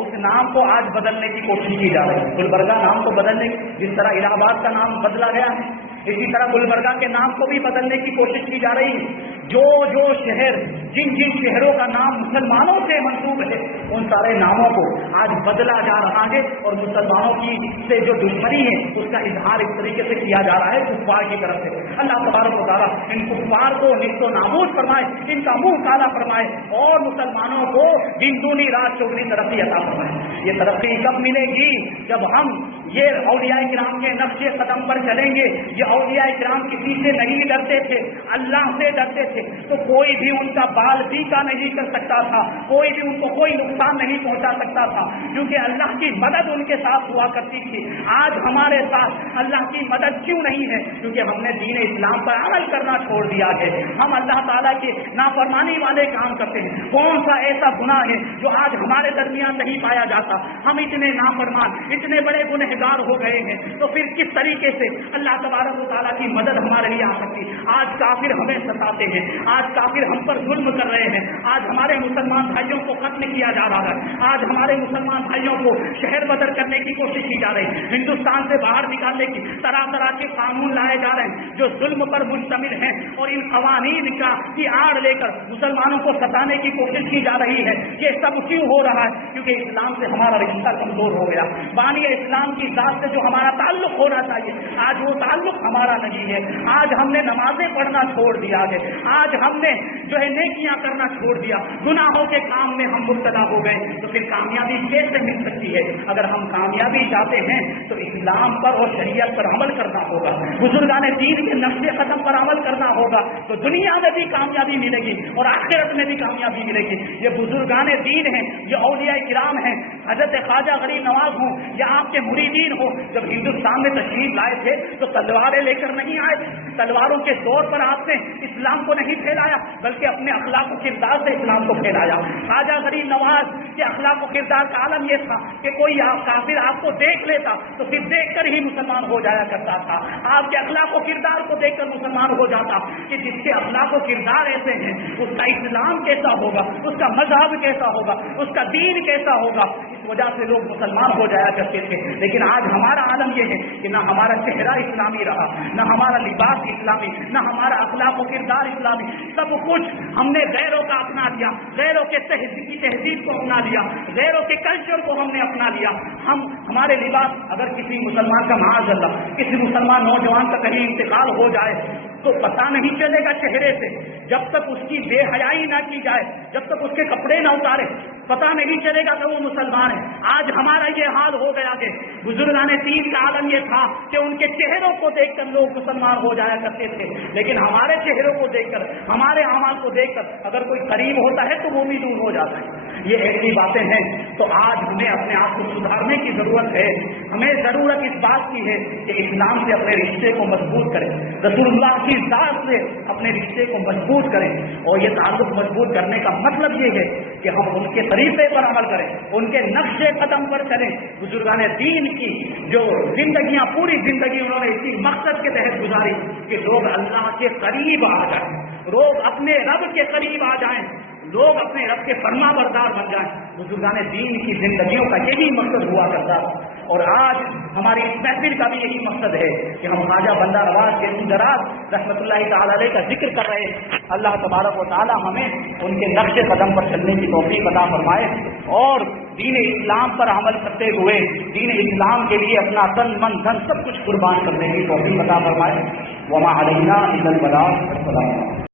اس نام کو آج بدلنے کی کوشش کی جا رہی ہے۔ گلبرگہ نام کو بدلنے، جس طرح الہ آباد کا نام بدلا گیا ہے، اسی طرح گلبرگہ کے نام کو بھی بدلنے کی کوشش کی جا رہی ہے۔ جو شہر، جن شہروں کا نام مسلمانوں سے منسوب ہے، ان سارے ناموں کو آج بدلا جا رہا ہے، اور مسلمانوں کی سے جو دشمنی ہے اس کا اظہار اس طریقے سے کیا جا رہا ہے کفار کی طرف سے۔ اللہ تبارک و تعالیٰ ان کفار کو نیست و نابود فرمائے، ان کا منہ کالا فرمائے، اور مسلمانوں کو دن دونی رات چوگنی ترقی عطا فرمائے۔ یہ ترقی کب ملے گی؟ جب ہم یہ اولیاء کرام کے نقش قدم پر چلیں گے۔ یہ اولیاء کرام کسی سے نہیں ڈرتے تھے، اللہ سے ڈرتے تھے، تو کوئی بھی ان کا بال پیکا نہیں کر سکتا تھا، کوئی بھی ان کو کوئی نقصان نہیں پہنچا سکتا تھا، کیونکہ اللہ کی مدد ان کے ساتھ ہوا کرتی تھی۔ آج ہمارے ساتھ اللہ کی مدد کیوں نہیں ہے؟ کیونکہ ہم نے دین اسلام پر عمل کرنا چھوڑ دیا ہے، ہم اللہ تعالیٰ کے نافرمانی والے کام کرتے ہیں۔ کون سا ایسا گناہ ہے جو آج ہمارے درمیان نہیں پایا جاتا؟ ہم اتنے نافرمان، اتنے بڑے گنہگار ہو گئے ہیں، تو پھر کس طریقے سے اللہ تبارک و تعالیٰ کی مدد ہمارے لیے آ سکتی؟ آج کافر ہمیں ستاتے ہیں، آج کافر ہم پر ظلم کر رہے ہیں، آج ہمارے مسلمان بھائیوں کو قتل کیا جا رہا ہے، آج ہمارے مسلمان بھائیوں کو شہر بدر کرنے کی کوشش کی جا رہی ہے، ہندوستان سے باہر نکالنے کی طرح طرح کے قانون لائے جا رہے ہیں جو ظلم پر مشتمل ہیں، اور ان قوانین کی آڑ لے کر مسلمانوں کو ستانے کی کوشش کی جا رہی ہے۔ یہ سب کیوں ہو رہا ہے؟ کیونکہ اسلام سے ہمارا رشتہ کمزور ہو گیا۔ بانی اسلام کی ذات سے جو ہمارا تعلق ہونا چاہیے، آج وہ تعلق ہمارا نہیں ہے۔ آج ہم نے نمازیں پڑھنا چھوڑ دیا ہے، آج ہم نے جو ہے نیکیاں کرنا چھوڑ دیا، گناہوں کے کام میں ہم مبتلا ہو گئے، تو پھر کامیابی کیسے مل سکتی ہے؟ اگر ہم کامیابی چاہتے ہیں تو اسلام پر اور شریعت پر عمل کرنا ہوگا، بزرگان دین کے نقش قدم پر عمل کرنا ہوگا، تو دنیا میں بھی کامیابی ملے گی اور آخرت میں بھی کامیابی ملے گی۔ یہ بزرگان دین ہیں، یہ اولیاء کرام ہیں، حضرت خواجہ غریب نواز ہوں یا آپ کے مریدین ہوں، جب ہندوستان میں تشریف لائے تھے تو تلواریں لے کر نہیں آئے تھے، تلواروں کے زور پر آپ نے اسلام کو نہیں پھیلایا، بلکہ اپنے اخلاق و کردار سے اسلام کو پھیلایا۔ خواجہ غریب نواز کے اخلاق و کردار کا عالم یہ تھا کہ کوئی کافر آپ کو دیکھ لیتا تو پھر دیکھ کر ہی مسلمان ہو جایا کرتا تھا، آپ کے اخلاق و کردار کو دیکھ کر مسلمان ہو جاتا کہ جس کے اخلاق و کردار ایسے ہیں اس کا اسلام کیسا ہوگا، اس کا مذہب کیسا ہوگا، اس کا دین کیسا ہوگا۔ اس وجہ سے لوگ مسلمان ہو جایا کرتے تھے۔ لیکن آج ہمارا عالم یہ ہے کہ نہ ہمارا چہرہ اسلامی رہا، نہ ہمارا لباس اسلامی، نہ ہمارا اخلاق و کردار اسلامی، سب کچھ ہم نے غیروں کا اپنا لیا، غیروں کے تہذیب کو اپنا لیا، غیروں کے کلچر کو ہم نے اپنا لیا۔ ہمارے لباس، اگر کسی مسلمان کا معاذ اللہ کسی مسلمان نوجوان کا کہیں انتقال ہو جائے تو پتہ نہیں چلے گا چہرے سے، جب تک اس کی بے حیائی نہ کی جائے، جب تک اس کے کپڑے نہ اتارے، پتہ نہیں چلے گا کہ وہ مسلمان ہے۔ آج ہمارا یہ حال ہو گیا کہ بزرگان دین کا عالم یہ تھا کہ ان کے چہروں کو دیکھ کر لوگ مسلمان ہو جایا کرتے تھے، لیکن ہمارے چہروں کو دیکھ کر، ہمارے اعمال کو دیکھ کر اگر کوئی قریب ہوتا ہے تو وہ بھی دور ہو جاتا ہے۔ یہ ایسی باتیں ہیں، تو آج ہمیں اپنے آپ کو سدھارنے کی ضرورت ہے۔ ہمیں ضرورت اس بات کی ہے کہ اسلام سے اپنے رشتے کو مضبوط کریں، رسول اللہ کی ذات سے اپنے رشتے کو مضبوط کریں، اور یہ تعلق مضبوط کرنے کا مطلب یہ ہے کہ ہم ان کے طریقے پر عمل کریں، ان کے نقش قدم پر چلیں۔ بزرگان دین کی جو زندگیاں، پوری زندگی انہوں نے اسی مقصد کے تحت گزاری کہ لوگ اللہ کے قریب آ جائیں، لوگ اپنے رب کے قریب آ جائیں، لوگ اپنے رب کے فرما بردار بن جائیں۔ بزرگان دین کی زندگیوں کا یہی مقصد ہوا کرتا، اور آج ہماری اس محفل کا بھی یہی مقصد ہے کہ ہم خواجہ بندہ نواز کے دراز رحمۃ اللہ تعالی علیہ کا ذکر کر رہے ہیں۔ اللہ تبارک و تعالی ہمیں ان کے نقش قدم پر چلنے کی توفیق عطا فرمائے۔ اور دین اسلام پر عمل کرتے ہوئے دین اسلام کے لیے اپنا تن من دھن سب کچھ قربان کرنے کی توفیق عطا فرمائے. وما علینا الا البلاغ. السلام علیکم.